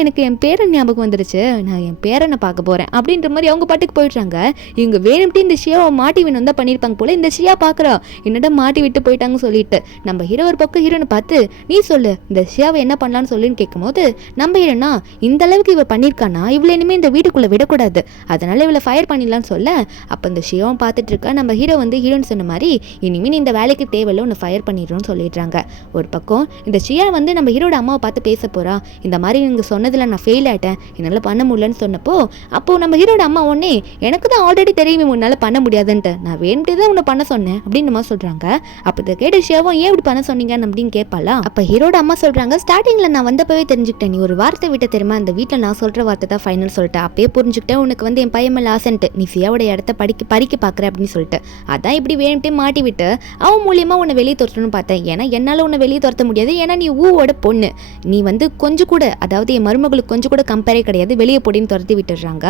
எனக்கு என் பேரன் ஞாபகம் வந்துருச்சு, நான் என் பேரனை பார்க்க போகிறேன் அப்படின்ற மாதிரி அவங்க பாட்டுக்கு போயிடுறாங்க. இவங்க வேணும்ட்டு இந்த ஷியாவை மாட்டி வேணும் தான் பண்ணியிருப்பாங்க போல. இந்த ஷியா பார்க்குறா என்னடா மாட்டி விட்டு போயிட்டாங்க சொல்லிட்டு நம்ம ஹீரோ ஒரு பக்கம் ஹீரோனை பார்த்து நீ சொல்லு இந்த ஷியாவை என்ன பண்ணலான்னு சொல்லுன்னு கேட்கும்போது நம்ம ஹீரோனா இந்த அளவுக்கு இவ பண்ணியிருக்கானா இவ்வளோ இனிமேல் இந்த வீட்டுக்குள்ளே விடக்கூடாது, அதனால இவளை ஃபயர் பண்ணிடலான்னு சொல்ல அப்போ இந்த ஷியாவும் பார்த்துட்டு இருக்கா. நம்ம ஹீரோ வந்து ஹீரோன்னு சொன்ன மாதிரி இனிமேல் இந்த வேலைக்கு தேவையில்லை உன்னை ஃபயர் பண்ணிடுறோன்னு சொல்லிடுறாங்க. ஒரு பக்கம் இந்த ஷியா வந்து நம்ம ஹீரோட அம்மாவை பார்த்து பேச போறா, இந்த மாதிரி நீங்கள் சொன்னதில் நான் ஃபெயில் ஆகிட்டேன் என்னால் பண்ண முடியலன்னு சொன்னப்போ அப்போது நம்ம ஹீரோட அம்மா ஒன்னே எனக்கு தான் ஆல்ரெடி தெரியுமே உன்னால பண்ண முடியாதுன்ட்டு, நான் வேணும்ட்டு தான் உன்னை பண்ண சொன்னேன் அப்படின்னு நம்ம சொல்றாங்க. அப்போ இதை கேட்ட ஷியாவும் ஏன் இப்படி பண்ண சொன்னீங்க அப்படின்னு கேட்பாளா. அப்போ ஹீரோட அம்மா சொல்றாங்க ஸ்டார்டிங்ல நான் வந்தப்பவே தெரிஞ்சுக்கிட்டேன் நீ ஒரு வார்த்தை விட்ட தெரியுமா, அந்த வீட்டில் நான் சொல்ற வார்த்தை தான் ஃபைனல் சொல்லிட்டு அப்பயே புரிஞ்சுக்கிட்டேன் உனக்கு வந்து என் பையன் மேலே ஆசன்ட்டு நீ ஷியாவோட இடத்த பறிக்க பார்க்குற அப்படின்னு சொல்லிட்டு அதான் இப்படி வேணும்ட்டே மாட்டி விட்டு அவன் மூலியமா உன்னை வெளியே துரத்தணும்னு பார்த்தேன், ஏன்னா என்னால் உன்னை வெளியே துரத்த முடியாது, ஏன்னா நீ ஊவோட பொண்ணு, நீ வந்து கொஞ்சம் கூட அதாவது என் மருமகளுக்கு கொஞ்சம் கூட கம்பேரே கிடையாது, வெளியே போடின்னு துரத்தி விட்டுடுறாங்க.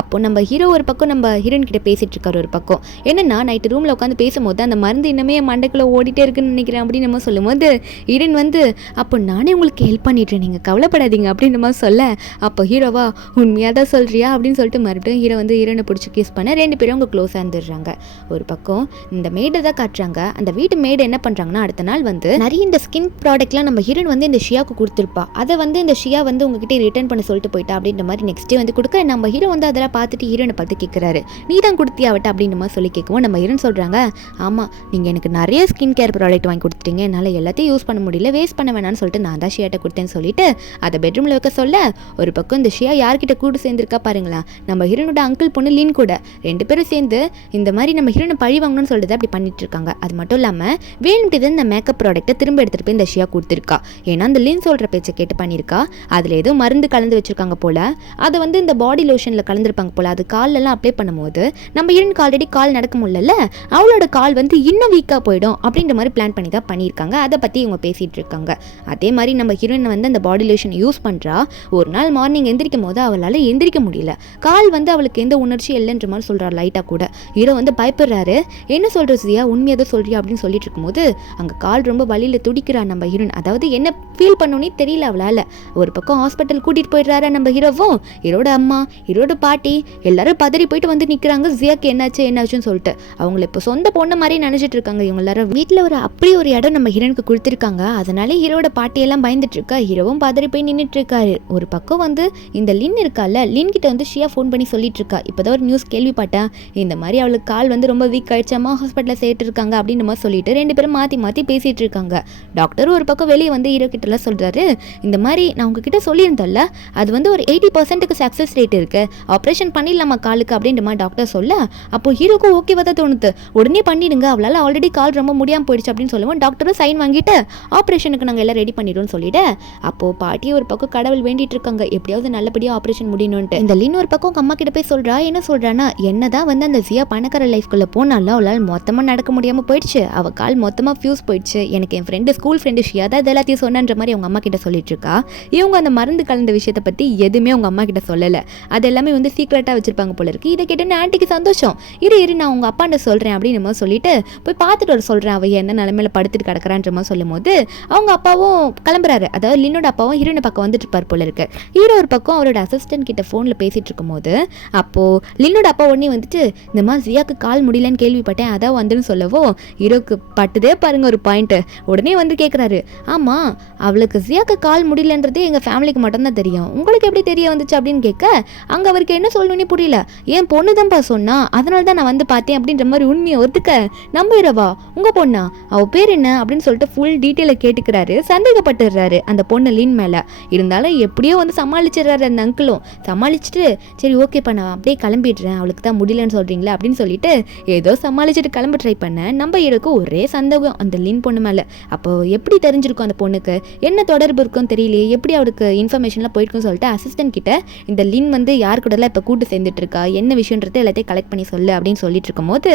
அப்போ நம்ம ஹீரோ ஒரு பக்கம் நம்ம ஹீரோயின் கிட்ட பேசிட்டு இருக்காரு. ஒரு பக்கம் என்னன்னா நைட்டு ரூம்ல உட்காந்து பேசும்போது அந்த மருந்து இன்னமே மண்டைக்குள்ள ஓடிட்டே இருக்குன்னு நினைக்கிறேன் அப்படின்னு நம்ம சொல்லும்போது ஹீரோயின் வந்து அப்போ நானே உங்களுக்கு ஹெல்ப் பண்ணிடுறேன் நீங்க கவலைப்படாதீங்க அப்படின்னு நம்ம சொல்ல அப்போ ஹீரோவா உண்மையாக தான் சொல்றியா அப்படின்னு சொல்லிட்டு மறுபடியும் ஹீரோ வந்து ஹீரோனை பிடிச்சி கிஸ் பண்ண ரெண்டு பேரும் அவங்க க்ளோஸாக இருந்துடுறாங்க. ஒரு பக்கம் இந்த மேடை தான் காட்டுறாங்க. அந்த வீட்டு மேடை என்ன பண்றாங்கன்னா அடுத்த நாள் வந்து நிறைய இந்த ஸ்கின் ப்ராடக்ட்லாம் நம்ம ஹீரோயின் வந்து இந்த ஷியாவுக்கு கொடுத்துருப்பா, அதை வந்து இந்த ஷியா வந்து உங்ககிட்ட ரிட்டர்ன் பண்ண சொல்லிட்டு போயிட்டா அப்படின்ற மாதிரி நெக்ஸ்ட் டே வந்து கொடுக்க நம்ம ஹீரோ வந்து அதெல்லாம் பார்த்துட்டு ஹீரோனை பார்த்து கேட்குறாரு கேட்குறாரு. நீ தான் கொடுத்தியா அவட்ட அப்படின்ற மாதிரி சொல்லி கேட்கவும் நம்ம ஹீரோயின் சொல்கிறாங்க, ஆமாம் நீங்கள் எனக்கு நிறைய ஸ்கின் கேர் ப்ராடக்ட் வாங்கி கொடுத்துட்டீங்க, என்னால் எல்லாத்தையும் யூஸ் பண்ண முடியல, வேஸ்ட் பண்ண வேணாம்னு சொல்லிட்டு நான் தான் ஷியாட்ட கொடுத்தேன்னு சொல்லிட்டு அதை பெட்ரூமில் வைக்க சொல்ல, ஒரு பக்கம் இந்த ஷியா யார்கிட்ட கூட்டு சேர்ந்துருக்கா பாருங்களா, நம்ம ஹீரோனோட அங்கிள் பொண்ணு லின் கூட 2 பேரும் சேர்ந்து இந்த மாதிரி நம்ம ஹீரோனை பழி வாங்கணும்னு சொல்லிட்டு அப்படி பண்ணிட்டு இருக்காங்க. அது மட்டும் இல்லாமல் வேணும்ட்டு இந்த மேக்கப் ப்ராடக்ட்டை திரும்ப எடுத்துகிட்டு போய் இந்த ஷியா கொடுத்துருக்கா. ஏன்னா அந்த லின் சொல்கிற பேச்சை கேட்டு பண்ணியிருக்கா. அதில் ஏதோ மருந்து கலந்து வச்சுருக்காங்க போல், அதை வந்து இந்த பாடி லோஷனில் கலந்துருப்பாங்க போல், அது காலெல்லாம் அப்ளை பண்ணும்போது நம்ம ஹீரோனுக்கு ஆல்ரெடி கால் நடக்க முடியல, அவளோட கால் வந்து இன்னும் வீக்காக போயிடும் அப்படின்ற மாதிரி பிளான் பண்ணி தான் பண்ணியிருக்காங்க. அதை பற்றி இவங்க பேசிகிட்டு இருக்காங்க. அதே மாதிரி நம்ம ஹீரோயின் வந்து அந்த பாடி லோஷன் யூஸ் பண்ணுறா. ஒரு நாள் மார்னிங் எந்திரிக்கும் போது அவளால் எந்திரிக்க முடியல, கால் வந்து அவளுக்கு எந்த உணர்ச்சி இல்லைன்ற மாதிரி சொல்கிறார் லைட்டாக கூட. ஹீரோ வந்து பயப்படுறாரு, என்ன சொல்கிற சியா, உண்மையாக சொல்றியா அப்படின்னு சொல்லிட்டு இருக்கும்போது அங்கே கால் ரொம்ப வலியில் துடிக்கிறா நம்ம ஹீரோயின். அதாவது என்ன ஃபீல் பண்ணோன்னே தெரியல அவளால். ஒரு பக்கம் ஹாஸ்பிட்டல் கூட்டிகிட்டு போயிடுறாரு நம்ம ஹீரோவும். ஹீரோட அம்மா, ஹீரோட பாட்டி எல்லாரும் பதறி போயிட்டு வந்து நிற்கிறாங்க, ஜியாக்கு என்னாச்சுன்னு சொல்லிட்டு. அவங்கள இப்போ சொந்த பொண்ணு மாதிரி நினச்சிட்டு இருக்காங்க. இவங்க எல்லாரும் வீட்டில் அப்படி ஒரு இடம் நம்ம ஹீரோனுக்கு கொடுத்துருக்காங்க. அதனால ஹீரோட பாட்டியெல்லாம் பயந்துட்டு இருக்கா. ஹீரோவும் பதறி போய் நின்றுட்டு இருக்காரு. ஒரு பக்கம் வந்து இந்த லின் இருக்கால, லின் கிட்ட வந்து ஷியா ஃபோன் பண்ணி சொல்லிட்டு இருக்கா, இப்போதான் ஒரு நியூஸ் கேள்விப்பட்டேன், இந்த மாதிரி அவளுக்கு கால் வந்து ரொம்ப வீக் ஆயிடுச்சாமா, ஹாஸ்பிட்டலில் சேர்த்து இருக்காங்க அப்படின்ற மாதிரி சொல்லிட்டு 2 பேரும் மாற்றி பேசிட்டு இருக்காங்க. டாக்டர் ஒரு பக்கம் வெளியே வந்து ஹீரோ கிட்டலாம் சொல்றாரு, இந்த மாதிரி நான் உங்ககிட்ட சொல்லியிருந்தேன்ல, அது வந்து ஒரு 80% சக்ஸஸ் ரேட் இருக்கு, ஆப்ரேஷன் பண்ணிடலாமா காலுக்கு அப்படின்ற மாதிரி டாக்டர் சொல்ல, அப்போ ஹீரோக்கு ஓகேவா தான் தோணுது, உடனே பண்ணிடுங்க, அவளால் ஆல்ரெடி கால் ரொம்ப முடியாமல் போயிடுச்சு அப்படின்னு சொல்லுவோம். டாக்டரும் சைன் வாங்கிட்டு ஆப்ரேஷனுக்கு நாங்கள் எல்லாம் ரெடி பண்ணிடுவோம்னு சொல்லிட்டு, அப்போது பாட்டி ஒரு பக்கம் கடவுள் வேண்டிட்டு இருக்காங்க, எப்படியாவது நல்லபடியாக ஆப்ரேஷன் முடியணும்ட்டு. இந்த லின் ஒரு பக்கம் அம்மா கிட்ட போய் சொல்றா, என்ன சொல்றான்னா, என்னதான் வந்து அந்த ஜியா பணக்கார லைஃப்குள்ளே போனாலும் அவளால் மொத்தமாக நடக்க முடியாமல் போயிடுச்சு, அவள் கால் மொத்தமாக ஃபியூஸ் போயிடுச்சு, எனக்கு என் ஃப்ரெண்டு ஸ்கூல் ஃப்ரெண்டு ஷியா தான் இது எல்லாத்தையும் சொன்னன்ற மாதிரி அவங்க அம்மா கிட்ட சொல்லிட்டு இருக்கா. இவங்க அந்த மருந்து கலந்த விஷயத்தை பற்றி எதுவுமே அவங்க அம்மா கிட்ட சொல்லலை, அது எல்லாமே வந்து சீக்ரெட்டாக வச்சிருப்பாங்க போல இருக்கு. இதை கேட்டோன்னு ஆன்ட்டிக்கு சந்தோஷம், இரு நான் உங்கள் அப்பாண்ட சொல்கிறேன் அப்படின்னு நம்ம சொல்லிட்டு போய் பார்த்துட்டு வர சொல்கிறேன், அவள் என்ன நிலமையில படுத்துட்டு கிடக்கிறான்ற மாதிரி சொல்லும் போது அவங்க அப்பாவும் கிளம்புறாரு. அதாவது லின்னோட அப்பாவும் ஹீரோனை பக்கம் வந்துட்டு இருப்பார் போல இருக்கு. ஹீரோ ஒரு பக்கம் அவரோட அசிஸ்டன்ட் கிட்ட ஃபோனில் பேசிட்டு இருக்கும் போது அப்போது லின்னோட அப்பா உடனே வந்துட்டு, இந்த மாதிரி ஜியாக்கு கால் முடியலன்னு கேள்விப்பட்டேன், அதான் வந்துன்னு சொல்லவோ ஹீரோக்கு பட்டுதே பாருங்க ஒரு பாயிண்ட். உடனே வந்து கேட்குறாரு, ஆமாம் அவளுக்கு ஜியாக்கு கால் முடியலன்றதே எங்கள் ஃபேமிலிக்கு மட்டும்தான் தெரியும், உங்களுக்கு எப்படி தெரிய வந்துச்சு அப்படின்னு கேட்க, அங்கே அவருக்கு என்ன சொல்லணும்னே புரியல, என் பொண்ணு தான்ப்பா சொன்னா, அதனால தான் நான் வந்து பார்த்தேன் அப்படின்ற மாதிரி உண்மையை ஒத்துக்க, நம்பிடுறவா உங்கள் பொண்ணா, அவள் பேர் என்ன அப்படின்னு சொல்லிட்டு ஃபுல் டீட்டெயிலை கேட்டுக்கிறாரு. சந்தேகப்பட்டுடுறாரு அந்த பொண்ணு லின் மேலே. இருந்தாலும் எப்படியோ வந்து சமாளிச்சிடுறாரு அந்த அங்கிளும். சமாளிச்சுட்டு சரி ஓகேப்பா நான் அப்படியே கிளம்பிடுறேன், அவளுக்கு தான் முடியலன்னு சொல்கிறீங்களா அப்படின்னு சொல்லிட்டு ஏதோ சமாளிச்சுட்டு கிளம்ப ட்ரை பண்ணேன். நம்ம ஹீரோக்கு ஒரே சந்தேகம் அந்த லின் பொண்ணு மேலே. அப்போ எப்படி தெரிஞ்சிருக்கும் அந்த பொண்ணுக்கு, என்ன தொடர்பு இருக்குன்னு தெரியலையே, எப்படி அவளுக்கு இன்ஃபர்மேஷன்லாம் போயிருக்குன்னு சொல்லிட்டு அசிஸ்டன்ட் கிட்ட இந்த லின் வந்து யார் கூடலாம் இப்போ கூட்டு சேர்ந்துட்டு இருக்கா, என்ன விஷயன்றது எல்லாத்தையும் கலெக்ட் பண்ணி சொல்லு அப்படின்னு சொல்லிட்டு இருக்கும் போது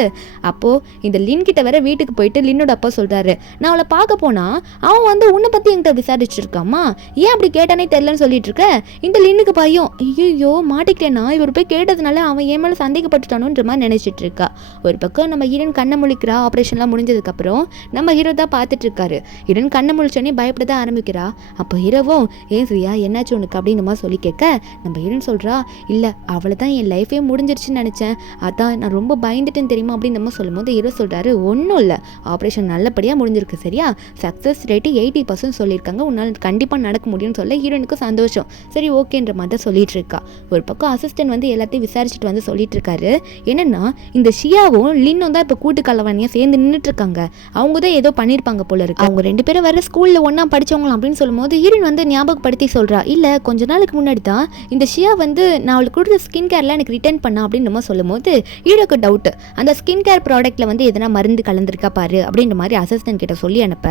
அப்போது இந்த லின் கிட்ட வேற வீட்டுக்கு போயிட்டு லின்னோட அப்பா சொல்கிறாரு, நான் அவளை பார்க்க போனா அவன் வந்து உன்னை பற்றி என்கிட்ட விசாரிச்சிருக்காமா, ஏன் அப்படி கேட்டானே தெரியலன்னு சொல்லிட்டு இருக்க. இந்த லின்னுக்கு பையன், ஐயோ மாட்டிக்கிட்டேன்னா இவர் போய் கேட்டதுனால அவன் ஏன் மேலே சந்தேகப்பட்டுட்டானுன்ற மாதிரி நினைச்சிட்டு இருக்கா. ஒரு பக்கம் நம்ம ஹீரோன் கண்ணை முழிக்கிறா. ஆப்ரேஷன்லாம் முடிஞ்சதுக்கப்புறம் நம்ம ஹீரோ தான் பார்த்துட்டு இருக்காரு. ஹீரோன் கண்ணை முழிச்சோடனே பயப்பட தான் ஆரம்பிக்கிறா. அப்போ ஹீரோவும் ஏன் சரியா என்னாச்சு உனக்கு அப்படின்னு மாதிரி சொல்லி கேட்க, நம்ம ஹீரோன் சொல்கிறா, இல்லை அவளை தான் என் லைஃபே முடிஞ்சிருச்சுன்னு நினச்சேன், அதான் நான் ரொம்ப பயந்துட்டேன்னு தெரியுமா அப்படின்னு நம்ம சொல்லும் போது ஹீரோ சொல்கிறாரு, ஒன்றும் இல்லை ஆப்ரேஷன் நல்லபடியாக முடிஞ்சிருக்கு சரியா, சக்ஸஸ் ரேட்டு 80% சொல்லியிருக்காங்க, உன்னால் கண்டிப்பாக நடக்க முடியும்னு சொல்ல ஹீரோனுக்கு சந்தோஷம். சரி ஓகேன்ற மாதிரி தான் சொல்லிட்டு இருக்கா. ஒரு பக்கம் அசிஸ்டன்ட் வந்து எல்லாத்தையும் விசாரிச்சுட்டு வந்து சொல்லிட்டு இருக்காரு, என்னன்னா இந்த ஷியாவும் லின்னும் தான் இப்போ கூட்டு கலவாணியாக சேர்ந்து நின்றுட்டு இருக்காங்க, அவங்க தான் ஏதோ பண்ணியிருப்பாங்க போல இருக்கு, அவங்க 2 பேரும் வர ஸ்கூலில் ஒன்றா படித்தவங்களாம் அப்படின்னு சொல்லும்போது ஹீரோயின் வந்து ஞாபகப்படுத்தி சொல்கிறா, இல்லை கொஞ்ச நாளுக்கு முன்னாடி தான் இந்த ஷியா வந்து நான் அவளுக்கு கொடுத்த ஸ்கின் கேர்லாம் எனக்கு ரிட்டர்ன் பண்ணா அப்படின்னு நம்ம சொல்லும் போது ஹீரோக்கு டவுட்டு, அந்த ஸ்கின் கேர் ப்ராடக்ட்டில் வந்து எதனா மருந்து கலந்துருக்கா பாரு அப்படின்ற மாதிரி அசிஸ்டன்ட் கிட்ட சொல்லி அனுப்ப,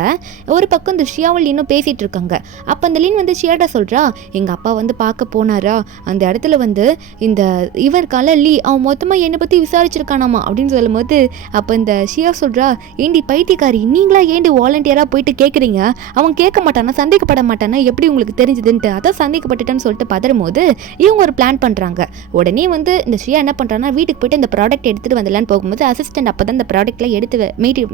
ஒரு பக்கம் இந்த ஷியாவும் லின்னும் பேசிகிட்டு இருக்காங்க. அப்போ அந்த லின் வந்து ஷியாட்ட சொல்கிறா, எங்கள் அப்பா வந்து பார்க்க போனாரா, அந்த இடத்துல வந்து இந்த இவருக்கால லீ அவன் மொத்தமாக என்னை பற்றி விசாரிச்சிருக்கானாமா அப்படின்னு சொல்லும்போது அப்போ இந்த ஷியா சொல்கிறா, ஏண்டி பைத்தியக்காரி நீங்களா ஏண்டி வாலண்டியராக போயிட்டு கேட்குறீங்க, அவன் கேட்க மாட்டானா சந்தேகப்பட மாட்டானா எப்படி உங்களுக்கு தெரிஞ்சுதுன்ட்டு, அதான் சந்தேகப்பட்டுட்டேன்னு சொல்லிட்டு பதறும் போது இவங்க ஒரு பிளான் பண்ணுறாங்க. உடனே வந்து இந்த ஷியா என்ன பண்ணுறான்னா வீட்டுக்கு போயிட்டு இந்த ப்ராடக்ட் எடுத்துகிட்டு வந்துடலான்னு போகும்போது அசிஸ்டன்ட் அப்போ தான் இந்த ப்ராடக்ட்லாம்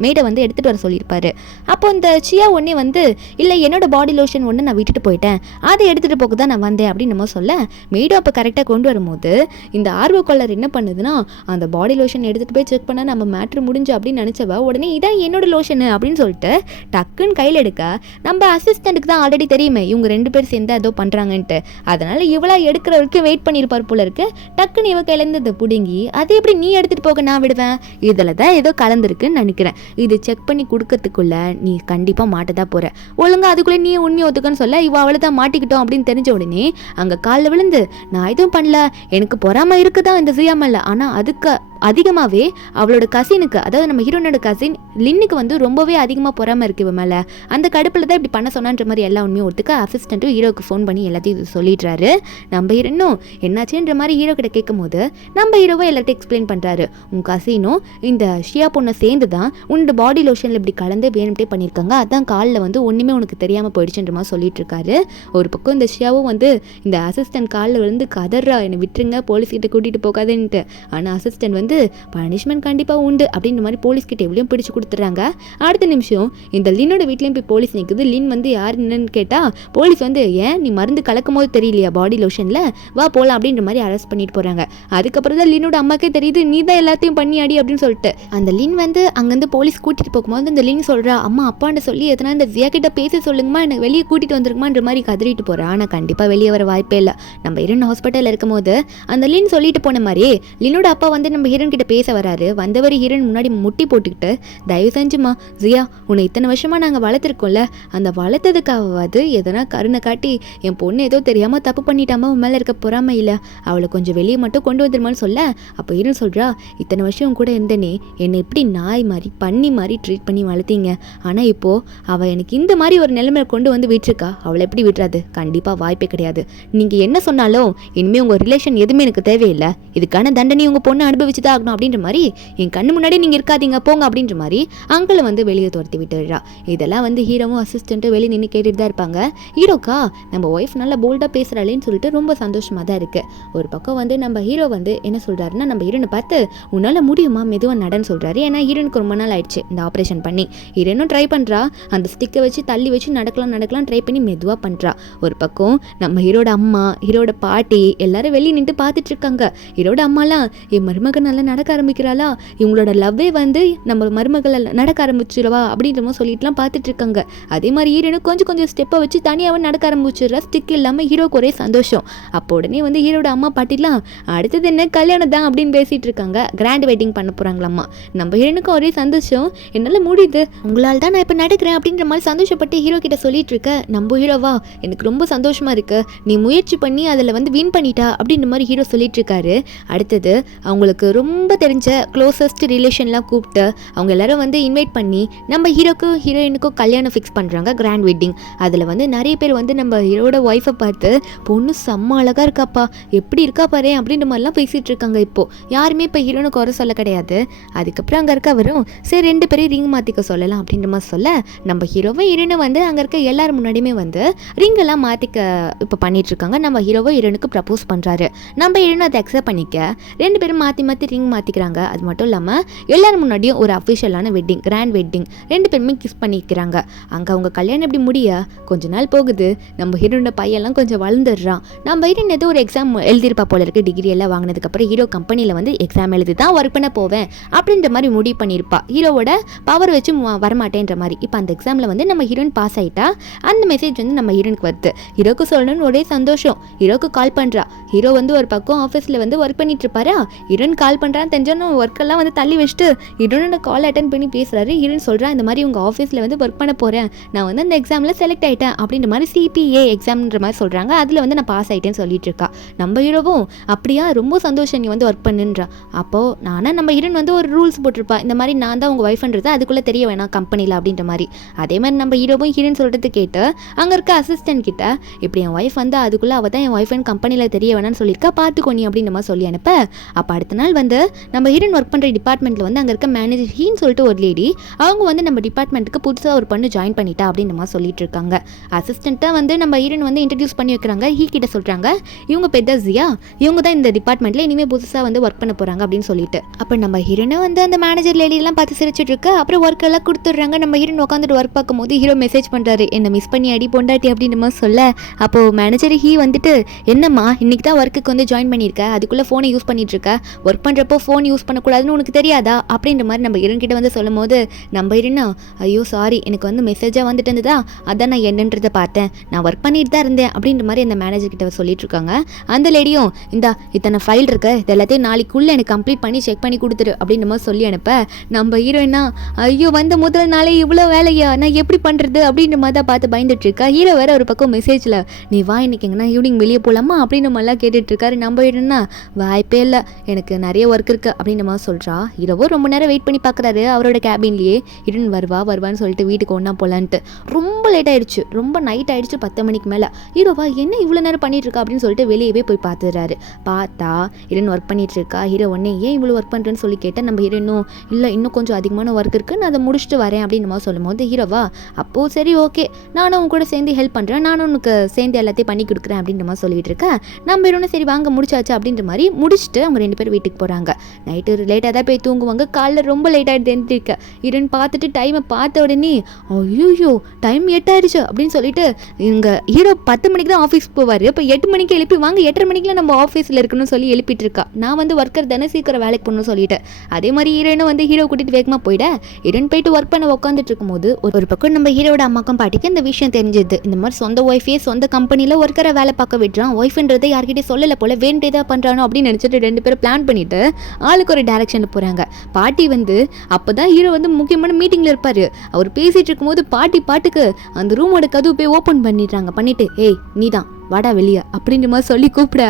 மேடை வந்து எடுத்துகிட்டு வர சொல்லியிருப்பாரு. அப்போ இந்த ஷியா ஒன்னே வந்து இல்லை என்னோட பாடி லோஷன் ஒன்று நான் விட்டுட்டு போயிட்டேன், அதை எடுத்துகிட்டு போக தான் நான் வந்தேன் அப்படின்னு நம்ம சொல்ல, மேடோ அப்போ கரெக்டாக கொண்டு வரும்போது இந்த ஆர்வக்கொள்ளர் என்ன பண்ணுதுன்னா அந்த பாடி லோஷன் எடுத்துகிட்டு போய் செக் பண்ணால் நம்ம மேட்ரு முடிஞ்சு அப்படின்னு நினச்சவா உடனே இதான் என்னோட லோஷனு அப்படின்னு சொல்லிட்டு டக்குன்னு கையில் எடுக்க, நம்ம அசிஸ்டண்ட்டுக்கு தான் ஆல்ரெடி தெரியுமே இவங்க 2 பேர் சேர்ந்து ஏதோ பண்ணுறாங்கன்ட்டு, அதனால் இவளா எடுக்கிற வரைக்கும் வெயிட் பண்ணியிருப்பார் போல இருக்கு. டக்குன்னு இவ கையிலேருந்து அதை பிடுங்கி அதை எப்படி நீ எடுத்துகிட்டு போக நான் விடுவேன், இதில் தான் ஏதோ கலந்துருக்குன்னு நினைக்கிறேன், இது செக் பண்ணி கொடுக்கறதுக்குள்ள நீ கண்டிப்பாக மாட்டதான் போகிற, ஒழுங்கா அதுக்குள்ளே நீ உண்மையை ஒத்துக்கன்னு சொல்ல இவ அவளை தான் மாட்டிக்கிட்டோம் அப்படின்னு தெரிஞ்ச உடனே அங்கே காலில் விழுந்து நான் எதுவும் பண்ணல, எனக்கு பொறாம இருக்குதான் இந்த சியாமல்ல, ஆனால் அதுக்கு அதிகமாகவே அவளோட கசினுக்கு, அதாவது நம்ம ஹீரோனோட கசின் லின்னுக்கு வந்து ரொம்பவே அதிகமாக பொறாம இருக்கு இவன் மேலே, அந்த கடுப்பில் தான் இப்படி பண்ண சொன்னான்ற மாதிரி எல்லா உண்மையும் ஒத்துக்க அசிஸ்டண்ட்டும் ஹீரோக்கு ஃபோன் பண்ணி எல்லாத்தையும் சொல்லிடுறாரு. நம்ம ஹீரோனும் என்னாச்சுன்ற மாதிரி ஹீரோ கிட்ட கேட்கும் போது நம்ம ஹீரோவும் எல்லாத்தையும் எக்ஸ்பிளைன் பண்ணுறாரு. உன் கசினும் இந்த ஷியா பொண்ணை சேர்ந்து தான் உன்னோட பாடி லோஷனில் இப்படி கலந்து வேணும்ட்டே பண்ணியிருக்காங்க, அதான் காலில் வந்து ஒன்றுமே உனக்கு தெரியாமல் போயிடுச்சுன்ற மாதிரி சொல்லிட்டு இருக்காரு. ஒரு பக்கம் இந்த ஷியாவும் வந்து இந்த அசிஸ்டன்ட் காலில் வந்து கதறா என்னை விட்டுருங்க போலீஸ்கிட்ட கூட்டிகிட்டு போகாதுன்ட்டு, ஆனால் அசிஸ்டன்ட் வந்து பனிஷ்மெண்ட் கண்டிப்பாக உண்டு அப்படின்ற மாதிரி போலீஸ்கிட்ட எவ்வளோ பிடிச்சு கொடுத்துட்றாங்க. அடுத்த நிமிஷம் இந்த லின்னோட வீட்லேயும் போய் போலீஸ் நிற்குது. லின் வந்து யார் என்னன்னு கேட்டால் போலீஸ் வந்து ஏன் நீ மருந்து கலக்கும் போது தெரியலையா பாடி லோஷனில், வா போகலாம் அப்படின்ற மாதிரி அரெஸ்ட் பண்ணிட்டு போகிறாங்க. அதுக்கப்புறம் தான் லின்னோட அம்மாக்கே தெரியுது நீ தான் எல்லாத்தையும் பண்ணி அடி அப்படின்னு சொல்லிட்டு அந்த லின் வந்து அங்கேருந்து போலீஸ் கூட்டிகிட்டு போகும்போது இந்த லின் சொல்கிறா அம்மா அப்பான்னு சொல்லி எதனா இந்த ஜியா கிட்ட பேசி சொல்லுங்கம்மா எனக்கு வெளியே கூட்டிகிட்டு வந்துருக்குமான்ற மாதிரி கதறிட்டு போகிறா. ஆனால் கண்டிப்பாக வெளியே வர வாய்ப்பே இல்லை. நம்ம ஹீரோன் ஹாஸ்பிட்டலில் இருக்கும் போது அந்த லின் சொல்லிட்டு போன மாதிரி லினோட அப்பா வந்து நம்ம ஹீரோன் கிட்ட பேச வராரு. வந்தவர் ஹீரோன் முன்னாடி முட்டி போட்டுக்கிட்டு தயவு செஞ்சுமா ஜியா உன்னை இத்தனை வருஷமா நாங்கள் வளர்த்துருக்கோம்ல, அந்த வளர்த்ததுக்காவது எதனா கருணை காட்டி என் பொண்ணு ஏதோ தெரியாமல் தப்பு பண்ணிட்டாமா உன் மேலே இருக்க பொறாமை இல்லை, அவளை கொஞ்சம் வெளியே மட்டும் கொண்டு வந்துருமான்னு சொல்ல அப்போ ஹீரோன் சொல்கிறா இத்தனை வருஷம் கூட இருந்தேனே என்னை எப்படி நாய் மாதிரி பண்ணி மாதிரி ட்ரீட் பண்ணி வளர்த்தீங்க, ஆனால் இப்போது அவள் எனக்கு இந்த மாதிரி ஒரு நிலைமையை கொண்டு வந்து விட்டுருக்கா, அவளை எப்படி விட்டுறாது, கண்டிப்பாக வாய்ப்பே கிடையாது, நீங்கள் என்ன சொன்னாலும் இனிமேல் உங்கள் ரிலேஷன் எதுவுமே எனக்கு தேவையில்லை, இதுக்கான தண்டனை உங்கள் பொண்ணு அனுபவிச்சு தான் ஆகணும் அப்படின்ற மாதிரி என் கண்ணு முன்னாடி நீங்கள் இருக்காதீங்க போங்க அப்படின்ற மாதிரி அங்கிளை வந்து வெளியே துரத்தி விட்டுடுறா. இதெல்லாம் வந்து ஹீரோவும் அசிஸ்டண்ட்டும் வெளியே நின்று கேட்டுட்டு தான் இருப்பாங்க. ஹீரோக்கா நம்ம ஒய்ஃப் நல்லா போல்டாக பேசுகிறாளேன்னு சொல்லிட்டு ரொம்ப சந்தோஷமாக தான் இருக்குது. ஒரு பக்கம் வந்து நம்ம ஹீரோ வந்து என்ன சொல்கிறாருன்னா நம்ம ஹீரோனை பார்த்து உன்னால் முடியுமா மெதுவாக நடன்னு சொல்கிறாரு. ஏன்னா ஹீரோனுக்கு ரொம்ப நாள் ஆயிடுச்சு இந்த ஆப்ரேஷன் பண்ணி. ஹீரோனும் ட்ரை பண்ணுறா, அந்த ஸ்டிக்கை வச்சு தள்ளி வச்சு நடக்கலாம் ட்ரை பண்ணி மெதுவாக பண்ணுறா. ஒரு பக்கம் நம்ம ஹீரோட அம்மா ஹீரோட பாட்டி எல்லாரும் வெளியே நின்று பார்த்துட்டு இருக்காங்க. ஹீரோட அம்மாலாம் என் மருமகன் நல்லா நடக்க ஆரம்பிக்கிறாளா, இவங்களோட லவ்வே வந்து நம்ம மருமகள் நடக்க ஆரம்பிச்சிருவா அப்படின்றமோ சொல்லிட்டுலாம் பார்த்துட்டு இருக்காங்க. அதே மாதிரி ஹீரோனும் கொஞ்சம் ஸ்டெப்பை வச்சு தனியாக நடக்க ஆரம்பிச்சிடுறா. ஸ்டிக் இல்லாமல் ஹீரோக்கு ஒரே சந்தோஷம். அப்போ உடனே வந்து ஹீரோட அம்மா பாட்டிலாம் அடுத்தது என்ன கல்யாணம் தான் அப்படின்னு பேசிட்டு இருக்காங்க. கிராண்ட் வெட்டிங் பண்ண போகிறாங்களாம்மா. நம்ம ஹீரோனுக்கு ஒரே சந்தோஷம், என்னால் முடியுது உங்களால் தான் நான் இப்போ நடக்கிறேன் அப்படின்ற மாதிரி சந்தோஷப்பட்டு ஹீரோ கிட்ட சொல்லிட்டு இருக்க. நம்ம ஹீரோவா எனக்கு ரொம்ப சந்தோஷமாக இருக்கு, நீ முயற்சி பண்ணி அதில் வந்து வின் பண்ணிட்டா அப்படின்ற மாதிரி ஹீரோ சொல்லிட்டு இருக்காரு. அடுத்தது அவங்களுக்கு ரொம்ப தெரிஞ்ச க்ளோசஸ்ட் ரிலேஷன்லாம் கூப்பிட்டு அவங்க எல்லாரும் வந்து இன்வைட் பண்ணி நம்ம ஹீரோக்கும் ஹீரோயினுக்கும் கல்யாணம் ஃபிக்ஸ் பண்ணுறாங்க, கிராண்ட் வெட்டிங். அதில் வந்து நிறைய பேர் வந்து நம்ம ஹீரோட ஒய்ஃபை பார்த்து பொண்ணு செம்ம அழகாக இருக்காப்பா எப்படி இருக்கா பாரு அப்படின்ற மாதிரிலாம் பேசிகிட்டு இருக்காங்க. இப்போது யாருமே இப்போ ஹீரோனுக்கு குறை சொல்ல கிடையாது. அதுக்கப்புறம் அங்கே இருக்க வரும் சரி 2 பேரையும் ரிங் மாற்றிக்க சொல்லலாம் அப்படின்ற மாதிரி சொல்ல நம்ம ஹீரோவும் ஹீரோனும் வந்து அங்கே இருக்க எல்லாரும் முன்னாடியுமே வந்து ரிங்கெல்லாம் மாற்றிக்க இப்போ பண்ணிகிட்ருக்காங்க. நம்ம ஹீரோவும் ஹீரோனுக்கு ப்ரப்போஸ் பண்ணுறாரு. நம்ம ஹீரோனும் அதை அக்செப்ட் பண்ணிக்க 2 பேரும் மாற்றி ரிங் மாற்றிக்கிறாங்க. அது மட்டும் இல்லாமல் எல்லாரும் முன்னாடியும் ஒரு அஃபிஷியலான வெட்டிங், கிராண்ட் வெட்டிங், 2 பேருமே கிஸ் பண்ணிக்கிறாங்க. அங்கே அவங்க கல்யாணம் எப்படி முடிய கொஞ்ச நாள் போகுது. நம்ம ஹீரோனோட பையெல்லாம் கொஞ்சம் வளர்ந்துடுறான். நம்ம ஹீரோன் ஏதோ ஒரு எக்ஸாம் எழுதியிருப்பா போல இருக்குது. டிகிரி எல்லாம் வாங்கினதுக்கப்புறம் ஹீரோ கம்பெனியில் வந்து எக்ஸாம் எழுதி தான் ஒர்க் பண்ண போவேன் அப்படின்ற மாதிரி முடிவு பண்ணியிருப்பா. ஹீரோவோட பவர் வச்சு வரமாட்டேன்ற மாதிரி. இப்போ அந்த எக்ஸாமில் வந்து நம்ம ஹீரோயின் பாஸ் ஆகிட்டா. அந்த மெசேஜ் வந்து நம்ம ஹீரோனுக்கு வருது. ஹீரோக்கு சொல்லணும்னு ஒரே சந்தோஷம். ஹீரோக்கு கால் பண்ணுறா. ஹீரோ வந்து ஒரு பக்கம் ஆஃபீஸில் வந்து ஒர்க் பண்ணிட்டு இருப்பாரா. ஹீரோயின் கால் பண்ணுறான்னு தெரிஞ்சோன்னு ஒர்க்கெல்லாம் வந்து தள்ளி வச்சுட்டு ஹீரோனோட கால் அட்டன் பண்ணி பேசுகிறாரு. ஹீரோயின் சொல்கிறா இந்த மாதிரி உங்கள் ஆஃபீஸில் வந்து ஒர்க் பண்ண போகிறேன், நான் வந்து அந்த எக்ஸாமில் செலக்ட் ஆகிட்டேன் அப்படின்ற மாதிரி CPA எக்ஸாம்ன்ற மாதிரி சொல்கிறாங்க. அதில் வந்து நான் பாஸ் ஆகிட்டேன்னு சொல்லிட்டு இருக்கா. நம்ம ஹீரோவும் அப்படியா ரொம்ப சந்தோஷம் நீ வந்து ஒர்க் பண்ணுன்றா. அப்போது நானும் நம்ம ஹீரோயின் வந்து ஒரு ரூல்ஸ் போட்டிருப்பா, இந்த மாதிரி நான் தான் உங்கள் ஒய்ஃப்ன்றது அதுக்குள்ளே தெரிய வேணாம் கம்பெனியில் அப்படின்ற மாதிரி. அதே மாதிரி நம்ம ஹீரோவும் ஹீரோயின் சொல்கிறது கேட்டு அங்கே இருக்க அசிஸ்டன்ட் கிட்ட இப்படி என் ஒய்ஃப் வந்து அதுக்குள்ளே அவள் தான் என் ஒய்ஃப்னு கம்பெனியில் தெரிய வேணாம்னு சொல்லியிருக்கா, பார்த்துக்கோ நீ அப்படின்ற மாதிரி சொல்லி அனுப்ப. அப்போ அடுத்த நாள் வந்து நம்ம ஹீரோயின் ஒர்க் பண்ணுற டிபார்ட்மெண்ட்டில் வந்து அங்கே இருக்க மேனேஜர் ஹீன்னு சொல்லிட்டு ஒரு லேடி, அவங்க வந்து நம்ம டிபார்ட்மெண்ட்டுக்கு புதுசாக ஒரு பொண்ணு ஜாயின் பண்ணிட்டா அப்படின்ற மாதிரி சொல்லிட்டு இருக்காங்க. அசிஸ்டண்ட்டாக வந்து நம்ம ஹீரோயின் வந்து இன்ட்ரடியூஸ் பண்ணி வைக்கிறாங்க. ஹீ கிட்ட சொல்கிறாங்க இவங்க பெத்த ஜியா, இவங்க தான் இந்த டிபார்ட்மெண்ட்டில் இனிமேல் புதுசாக வந்து ஒர்க் பண்ண போகிறாங்க அப்படின்னு சொல்லிட்டு. அப்போ நம்ம ஹீரோனை வந்து அந்த மேனேஜர் லேடியெல்லாம் பார்த்து சிரிச்சிட்டு இருக்கு. அப்புறம் ஒர்க் எல்லாம் கொடுத்துட்றாங்க. நம்ம ஹீரோயின் உட்காந்துட்டு ஒர்க் பார்க்கும்போது ஹீரோ மெசேஜ் பண்ணுறாரு என்னை மிஸ் பண்ணி அடி பொண்டாட்டி அப்படின்ற மாதிரி சொல்ல. அப்போது மேனேஜர் ஹீ வந்துட்டு என்னம்மா இன்னைக்கு தான் ஒர்க்குக்கு வந்து ஜாயின் பண்ணியிருக்க, அதுக்குள்ளே ஃபோனை யூஸ் பண்ணிட்டு இருக்க, ஒர்க் பண்ணுற படிக்கிறப்போ ஃபோன் யூஸ் பண்ணக்கூடாதுன்னு உனக்கு தெரியாதா அப்படின்ற மாதிரி நம்ம ஹீரோயின் வந்து சொல்லும் போது நம்ம ஹீரோனா ஐயோ சாரி எனக்கு வந்து மெசேஜாக வந்துட்டு இருந்ததா அதான் நான் என்னன்றதை பார்த்தேன், நான் ஒர்க் பண்ணிட்டு தான் இருந்தேன் அப்படின்ற மாதிரி அந்த மேனேஜர் கிட்ட சொல்லிட்டு இருக்காங்க. அந்த லேடியும் இத்தனை ஃபைல் இருக்கு, இது எல்லாத்தையும் நாளைக்குள்ளே எனக்கு கம்ப்ளீட் பண்ணி செக் பண்ணி கொடுத்துரு அப்படின்ற மாதிரி சொல்லி அனுப்ப நம்ம ஹீரோயினா ஐயோ வந்த முதல் நாளே இவ்வளோ வேலையா, நான் எப்படி பண்ணுறது அப்படின்ற மாதிரி தான் பார்த்து பயந்துட்டு இருக்கா. ஹீரோ வேற ஒரு பக்கம் மெசேஜில் நீ வா இன்னைக்கு எங்கன்னா ஈவினிங் வெளியே போகலாமா அப்படின்னு மாதிரிலாம் கேட்டுட்டு இருக்காரு. நம்ம ஹீரோனா வாய்ப்பே இல்லை, எனக்கு நிறைய ஒர்க் இருக்குது அப்படின்ற மாதிரி சொல்கிறா. ஹீரோவோ ரொம்ப நேரம் வெயிட் பண்ணி பார்க்குறாரு அவரோட கேபின்லேயே. ஹீரோன் வருவான்னு சொல்லிட்டு வீட்டுக்கு ஒன்றா போகலான்ட்டு. ரொம்ப லேட் ஆகிடுச்சு, ரொம்ப நைட் ஆகிடுச்சு, 10 மணிக்கு மேலே. ஹீரோவா என்ன இவ்வளோ நேரம் பண்ணிட்டு இருக்கா அப்படின்னு சொல்லிட்டு வெளியவே போய் பார்த்துடுறாரு. பார்த்தா ஹீரோன் ஒர்க் பண்ணிட்டு இருக்கா. ஹீரோ உடனே ஏன் இவ்வளோ ஒர்க் பண்ணுறேன்னு சொல்லி கேட்டால் நம்ம ஹீரோனும் இல்லை இன்னும் கொஞ்சம் அதிகமான ஒர்க் இருக்குது, நான் அதை முடிச்சுட்டு வரேன் அப்படின்னு மாதிரி சொல்லும் போது ஹீரோவா அப்போது சரி ஓகே நானும் உங்க கூட சேர்ந்து ஹெல்ப் பண்ணுறேன், நானும் உனக்கு சேர்ந்து எல்லாத்தையும் பண்ணி கொடுக்குறேன் அப்படின்ற மாதிரி சொல்லிட்டு இருக்கேன். நம்ம ஹீரோனை சரி வாங்க முடிச்சாச்சு அப்படின்ற மாதிரி முடிச்சுட்டு அவங்க 2 பேரும் வீட்டுக்கு போகிறாங்க. நைட்டு லேட்டாக தான் போய் தூங்குவாங்க. காலைல ரொம்ப லேட் ஆகிட்டு எழுந்திருக்க. ஹீரோன் பார்த்துட்டு டைமை பார்த்த உடனே ஐயோ டைம் 8 ஆயிடுச்சு அப்படின்னு சொல்லிட்டு இங்கே ஹீரோ 10 மணிக்கு தான் ஆஃபீஸ் போவார். இப்போ 8 மணிக்கு எழுப்பி வாங்க 8:30 மணிக்கெலாம் நம்ம ஆஃபீஸில் இருக்கணும்னு சொல்லி எழுப்பிட்டு இருக்கா. நான் வந்து ஒர்க்கர் தானே சீக்கிரம் வேலைக்கு போகணும்னு சொல்லிட்டு அதே மாதிரி ஹீரோயினும் வந்து ஹீரோ கூட்டிட்டு வேகமாக போயிட ஹீரோயின் போயிட்டு ஒர்க் பண்ண உட்காந்துட்டு இருக்கும்போது ஒரு பக்கம் நம்ம ஹீரோட அம்மாக்கும் பாட்டிக்கு இந்த விஷயம் தெரிஞ்சது. இந்த மாதிரி சொந்த ஒய்ஃபே சொந்த கம்பெனியில் ஒர்க்கரை வேலை பார்க்க விடுறான், ஒய்ஃப்ன்றதை யார்கிட்டே சொல்லலை போல வேண்டியதாக பண்ணுறானோ அப்படின்னு நினச்சிட்டு 2 பேரும் பிளான் பண்ணிட்டு ஆளுக்கு ஒரு டைரக்ஷனில் போகிறாங்க. பாட்டி வந்து அப்போ தான் ஹீரோ வந்து முக்கியமான மீட்டிங்கில் இருப்பார். அவர் பேசிகிட்டு இருக்கும்போது பாட்டுக்கு அந்த ரூமோட கதவு போய் ஓப்பன் பண்ணிட்டு ஏய் நீதான் வாடா வெளியே அப்படின்ற மாதிரி சொல்லி கூப்பிட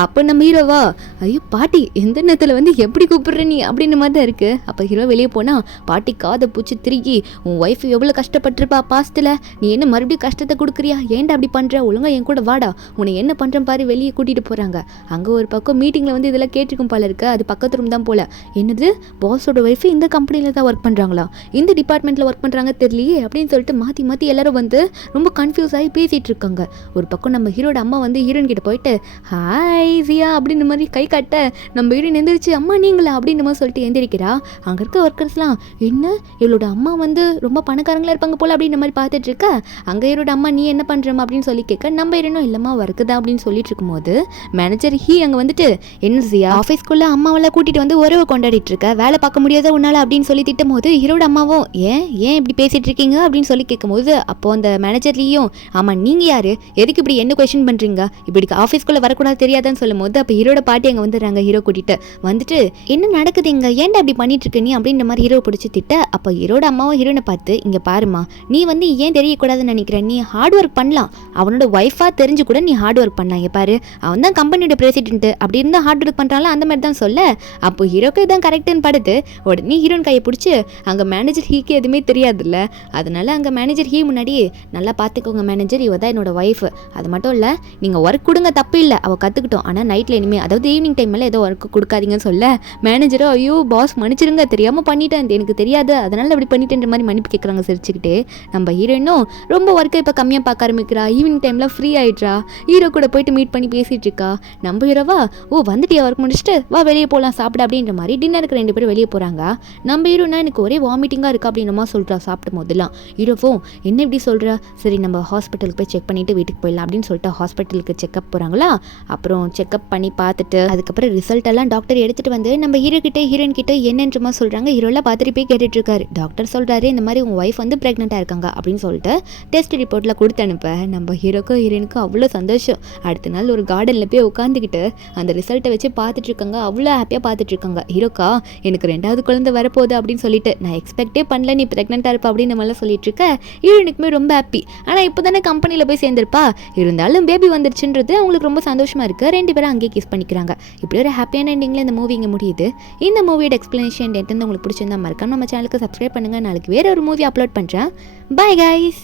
அப்போ நம்ம ஹீரோவா ஐயோ பாட்டி எந்த நேரத்தில் வந்து எப்படி கூப்பிடுற நீ அப்படின்ற மாதிரி தான் இருக்குது. அப்போ ஹீரோ வெளியே போனால் பாட்டி காதை பூச்சி திருக்கி உன் ஒய்ஃப் எவ்வளோ கஷ்டப்பட்டிருப்பா பாஸ்த்தில், நீ என்ன மறுபடியும் கஷ்டத்தை கொடுக்குறியா, ஏன்டா அப்படி பண்ணுற, ஒழுங்கா என் கூட வாடா, உன்னை என்ன பண்ணுறேன் பாரு வெளியே கூட்டிகிட்டு போகிறாங்க. அங்கே ஒரு பக்கம் மீட்டிங்கில் வந்து இதெல்லாம் கேட்டிருக்கும் போல இருக்கு. அது பக்கத்து ரூம் தான் போல. என்னது பாஸோட ஒய்ஃபு இந்த கம்பெனியில் தான் ஒர்க் பண்ணுறாங்களா, இந்த டிபார்ட்மெண்ட்டில் ஒர்க் பண்ணுறாங்க தெரியலையே அப்படின்னு சொல்லிட்டு மாற்றி எல்லாரும் வந்து ரொம்ப கன்ஃபியூஸ் ஆகி பேசிகிட்டு இருக்காங்க. ஒரு பக்கம் நம்ம ஹீரோட அம்மா வந்து ஹீரோயின் கிட்ட போயிட்டு ஹாய் ஜியா அப்படின்ற மாதிரி கை காட்ட நம்ம ஹீரோயின் எந்திரிச்சு அம்மா நீங்களா அப்படின்ற மாதிரி சொல்லிட்டு எந்திரிக்கிறா. அங்கே இருக்க ஒர்க்கர்ஸ்லாம் என்ன இவளோட அம்மா வந்து ரொம்ப பணக்காரங்களா இருப்பாங்க போல அப்படின்ற மாதிரி பார்த்துட்டு இருக்க. அங்கே ஹீரோட அம்மா நீ என்ன பண்ணுறமா அப்படின்னு சொல்லி கேட்க நம்ம ஹீரோனும் இல்லைம்மா ஒர்க்குதான் அப்படின்னு சொல்லிட்டு இருக்கும்போது மேனேஜர் அங்கே வந்துட்டு என்ன ஜியா ஆஃபீஸ்க்குள்ளே அம்மாவெல்லாம் கூட்டிகிட்டு வந்து உறவை கொண்டாடிட்டு இருக்க, வேலை பார்க்க முடியாத உன்னால அப்படின்னு சொல்லி திட்டும் போது ஹீரோட அம்மாவும் ஏன் இப்படி பேசிட்டு இருக்கீங்க அப்படின்னு சொல்லி கேட்கும்போது அப்போ அந்த மேனேஜர்லேயும் ஆமா நீங்க யாரு, எதுக்கு இப்படி என்ன கொஸ்டின் பண்ணுறீங்க, இப்படி ஆஃபீஸ்க்குள்ளே வரக்கூடாது தெரியாதான்னு சொல்லும் போது அப்போ ஹீரோட பாட்டி அங்கே வந்துடுறாங்க. ஹீரோ கூட்டிட்டு வந்துட்டு என்ன நடக்குது இங்க, ஏன்டா அப்படி பண்ணிட்டு இருக்க நீ அப்படின்ற மாதிரி ஹீரோ பிடிச்சி திட்ட. அப்போ ஹீரோட அம்மாவும் ஹீரோனை பார்த்து இங்க பாருமா நீ வந்து ஏன் தெரியக்கூடாதுன்னு நினைக்கிறேன், நீ ஹார்ட் ஒர்க் பண்ணலாம், அவனோட ஒய்ஃபா தெரிஞ்சு கூட நீ ஹார்ட் ஒர்க் பண்ணலாம், இங்க பாரு அவன் தான் கம்பெனியோட பிரசிடென்ட் அப்படி இருந்தால் ஹார்ட் ஒர்க் பண்ணுறாங்களா அந்த மாதிரி தான் சொல்ல. அப்போ ஹீரோக்கு இதான் கரெக்டுன்னு படுது. உடனே ஹீரோன் கையை பிடிச்சி அங்கே மேனேஜர் ஹீக்கு எதுவுமே தெரியாதுல்ல, அதனால அங்கே மேனேஜர் ஹீ முன்னாடி நல்லா பார்த்துக்கோங்க மேனேஜர், இவ தான் என்னோட ஒய்ஃப், அது மட்டும் இல்லை நீங்கள் ஒர்க் கொடுங்க தப்பு இல்லை அவள் கற்றுக்கிட்டோம், ஆனால் நைட்டில் இனிமேல் அதாவது ஈவினிங் டைமில் ஏதோ ஒர்க் கொடுக்காதீங்கன்னு சொல்ல மேனேஜரோ ஐயோ பாஸ் மன்னிச்சிருங்க தெரியாமல் பண்ணிட்டேன் எனக்கு தெரியாது அதனால அப்படி பண்ணிட்டேன்ற மாதிரி மன்னிப்பு கேட்குறாங்க சிரிச்சுக்கிட்டே. நம்ம ஹீரோயினும் ரொம்ப ஒர்க்கை இப்போ கம்மியாக பார்க்க ஆரம்பிக்கிறா, ஈவினிங் டைமில் ஃப்ரீ ஆகிட்றா, ஹீரோ கூட போயிட்டு மீட் பண்ணி பேசிகிட்டு இருக்கா. நம்ம ஹீரோவா வந்துட்டியா ஒர்க் முடிச்சுட்டு வா வெளியே போகலாம் சாப்பிட அப்படின்ற மாதிரி டின்னருக்கு 2 பேரும் வெளியே போகிறாங்க. நம்ம ஹீரோனா எனக்கு ஒரே வாமிட்டிங்காக இருக்கா அப்படின்ற மாதிரி சொல்கிறா சாப்பிடும் போதெல்லாம். ஹீரோவும் என்ன இப்படி சொல்கிறா, சரி நம்ம ஹாஸ்பிட்டலுக்கு போய் செக் பண்ணிவிட்டு வீட்டுக்கு போயிடலாம் அப்படின்னு சொல்லிட்டு ஹாஸ்பிட்டலுக்கு செக்அப் போகிறாங்களா. அப்புறம் செக்அப் பண்ணி பார்த்துட்டு அதுக்கப்புறம் ரிசல்ட் எல்லாம் டாக்டர் எடுத்துகிட்டு வந்து நம்ம ஹீரோயின் கிட்ட என்னன்றமா சொல்கிறாங்க. ஹீரோலாம் பார்த்துட்டு போய் கேட்டுட்டு இருக்காரு. டாக்டர் சொல்கிறாரு இந்த மாதிரி உங்கள் ஒய்ஃப் வந்து ப்ரெக்னெண்ட்டாக இருக்காங்க அப்படின்னு சொல்லிட்டு டெஸ்ட் ரிப்போர்ட்டில் கொடுத்து அனுப்ப நம்ம ஹீரோயினுக்கும் அவ்வளோ சந்தோஷம். அடுத்த நாள் ஒரு கார்டனில் போய் உட்காந்துக்கிட்டு அந்த ரிசல்ட்டை வச்சு பார்த்துட்டு இருக்காங்க. அவ்வளோ ஹாப்பியாக பார்த்துட்டு இருக்காங்க. ஹீரோக்கா எனக்கு 2வது குழந்தை வரப்போகுது அப்படின்னு சொல்லிட்டு நான் எக்ஸ்பெக்டே பண்ணல நீ ப்ரெக்னெண்ட்டாக இருப்பா அப்படின்னு நம்மளாம் சொல்லிட்டு இருக்க. ஹீரோயினுக்குமே ரொம்ப ஹாப்பி. ஆனால் இப்போ தானே கம்பெனியில் போய் சேர்ந்துருப்பா, இருந்தாலும் பேபி வந்துருச்சுன்றது அவங்களுக்கு ரொம்ப சந்தோஷமாக இருக்குது. 2 பேரும் அங்கேயே கிஸ் பண்ணிக்கிறாங்க. இப்படி ஒரு ஹாப்பியான எண்டிங்கில் இந்த மூவி இங்கே முடியுது. இந்த மூவியோட எக்ஸ்பிளனேஷன் எட்டு உங்களுக்கு பிடிச்சிருந்தா மறக்காம நம்ம சேனலுக்கு சப்ஸ்கிரைப் பண்ணுங்கள். நாளைக்கு வேறு ஒரு மூவி அப்லோட் பண்ணுறேன். Bye guys.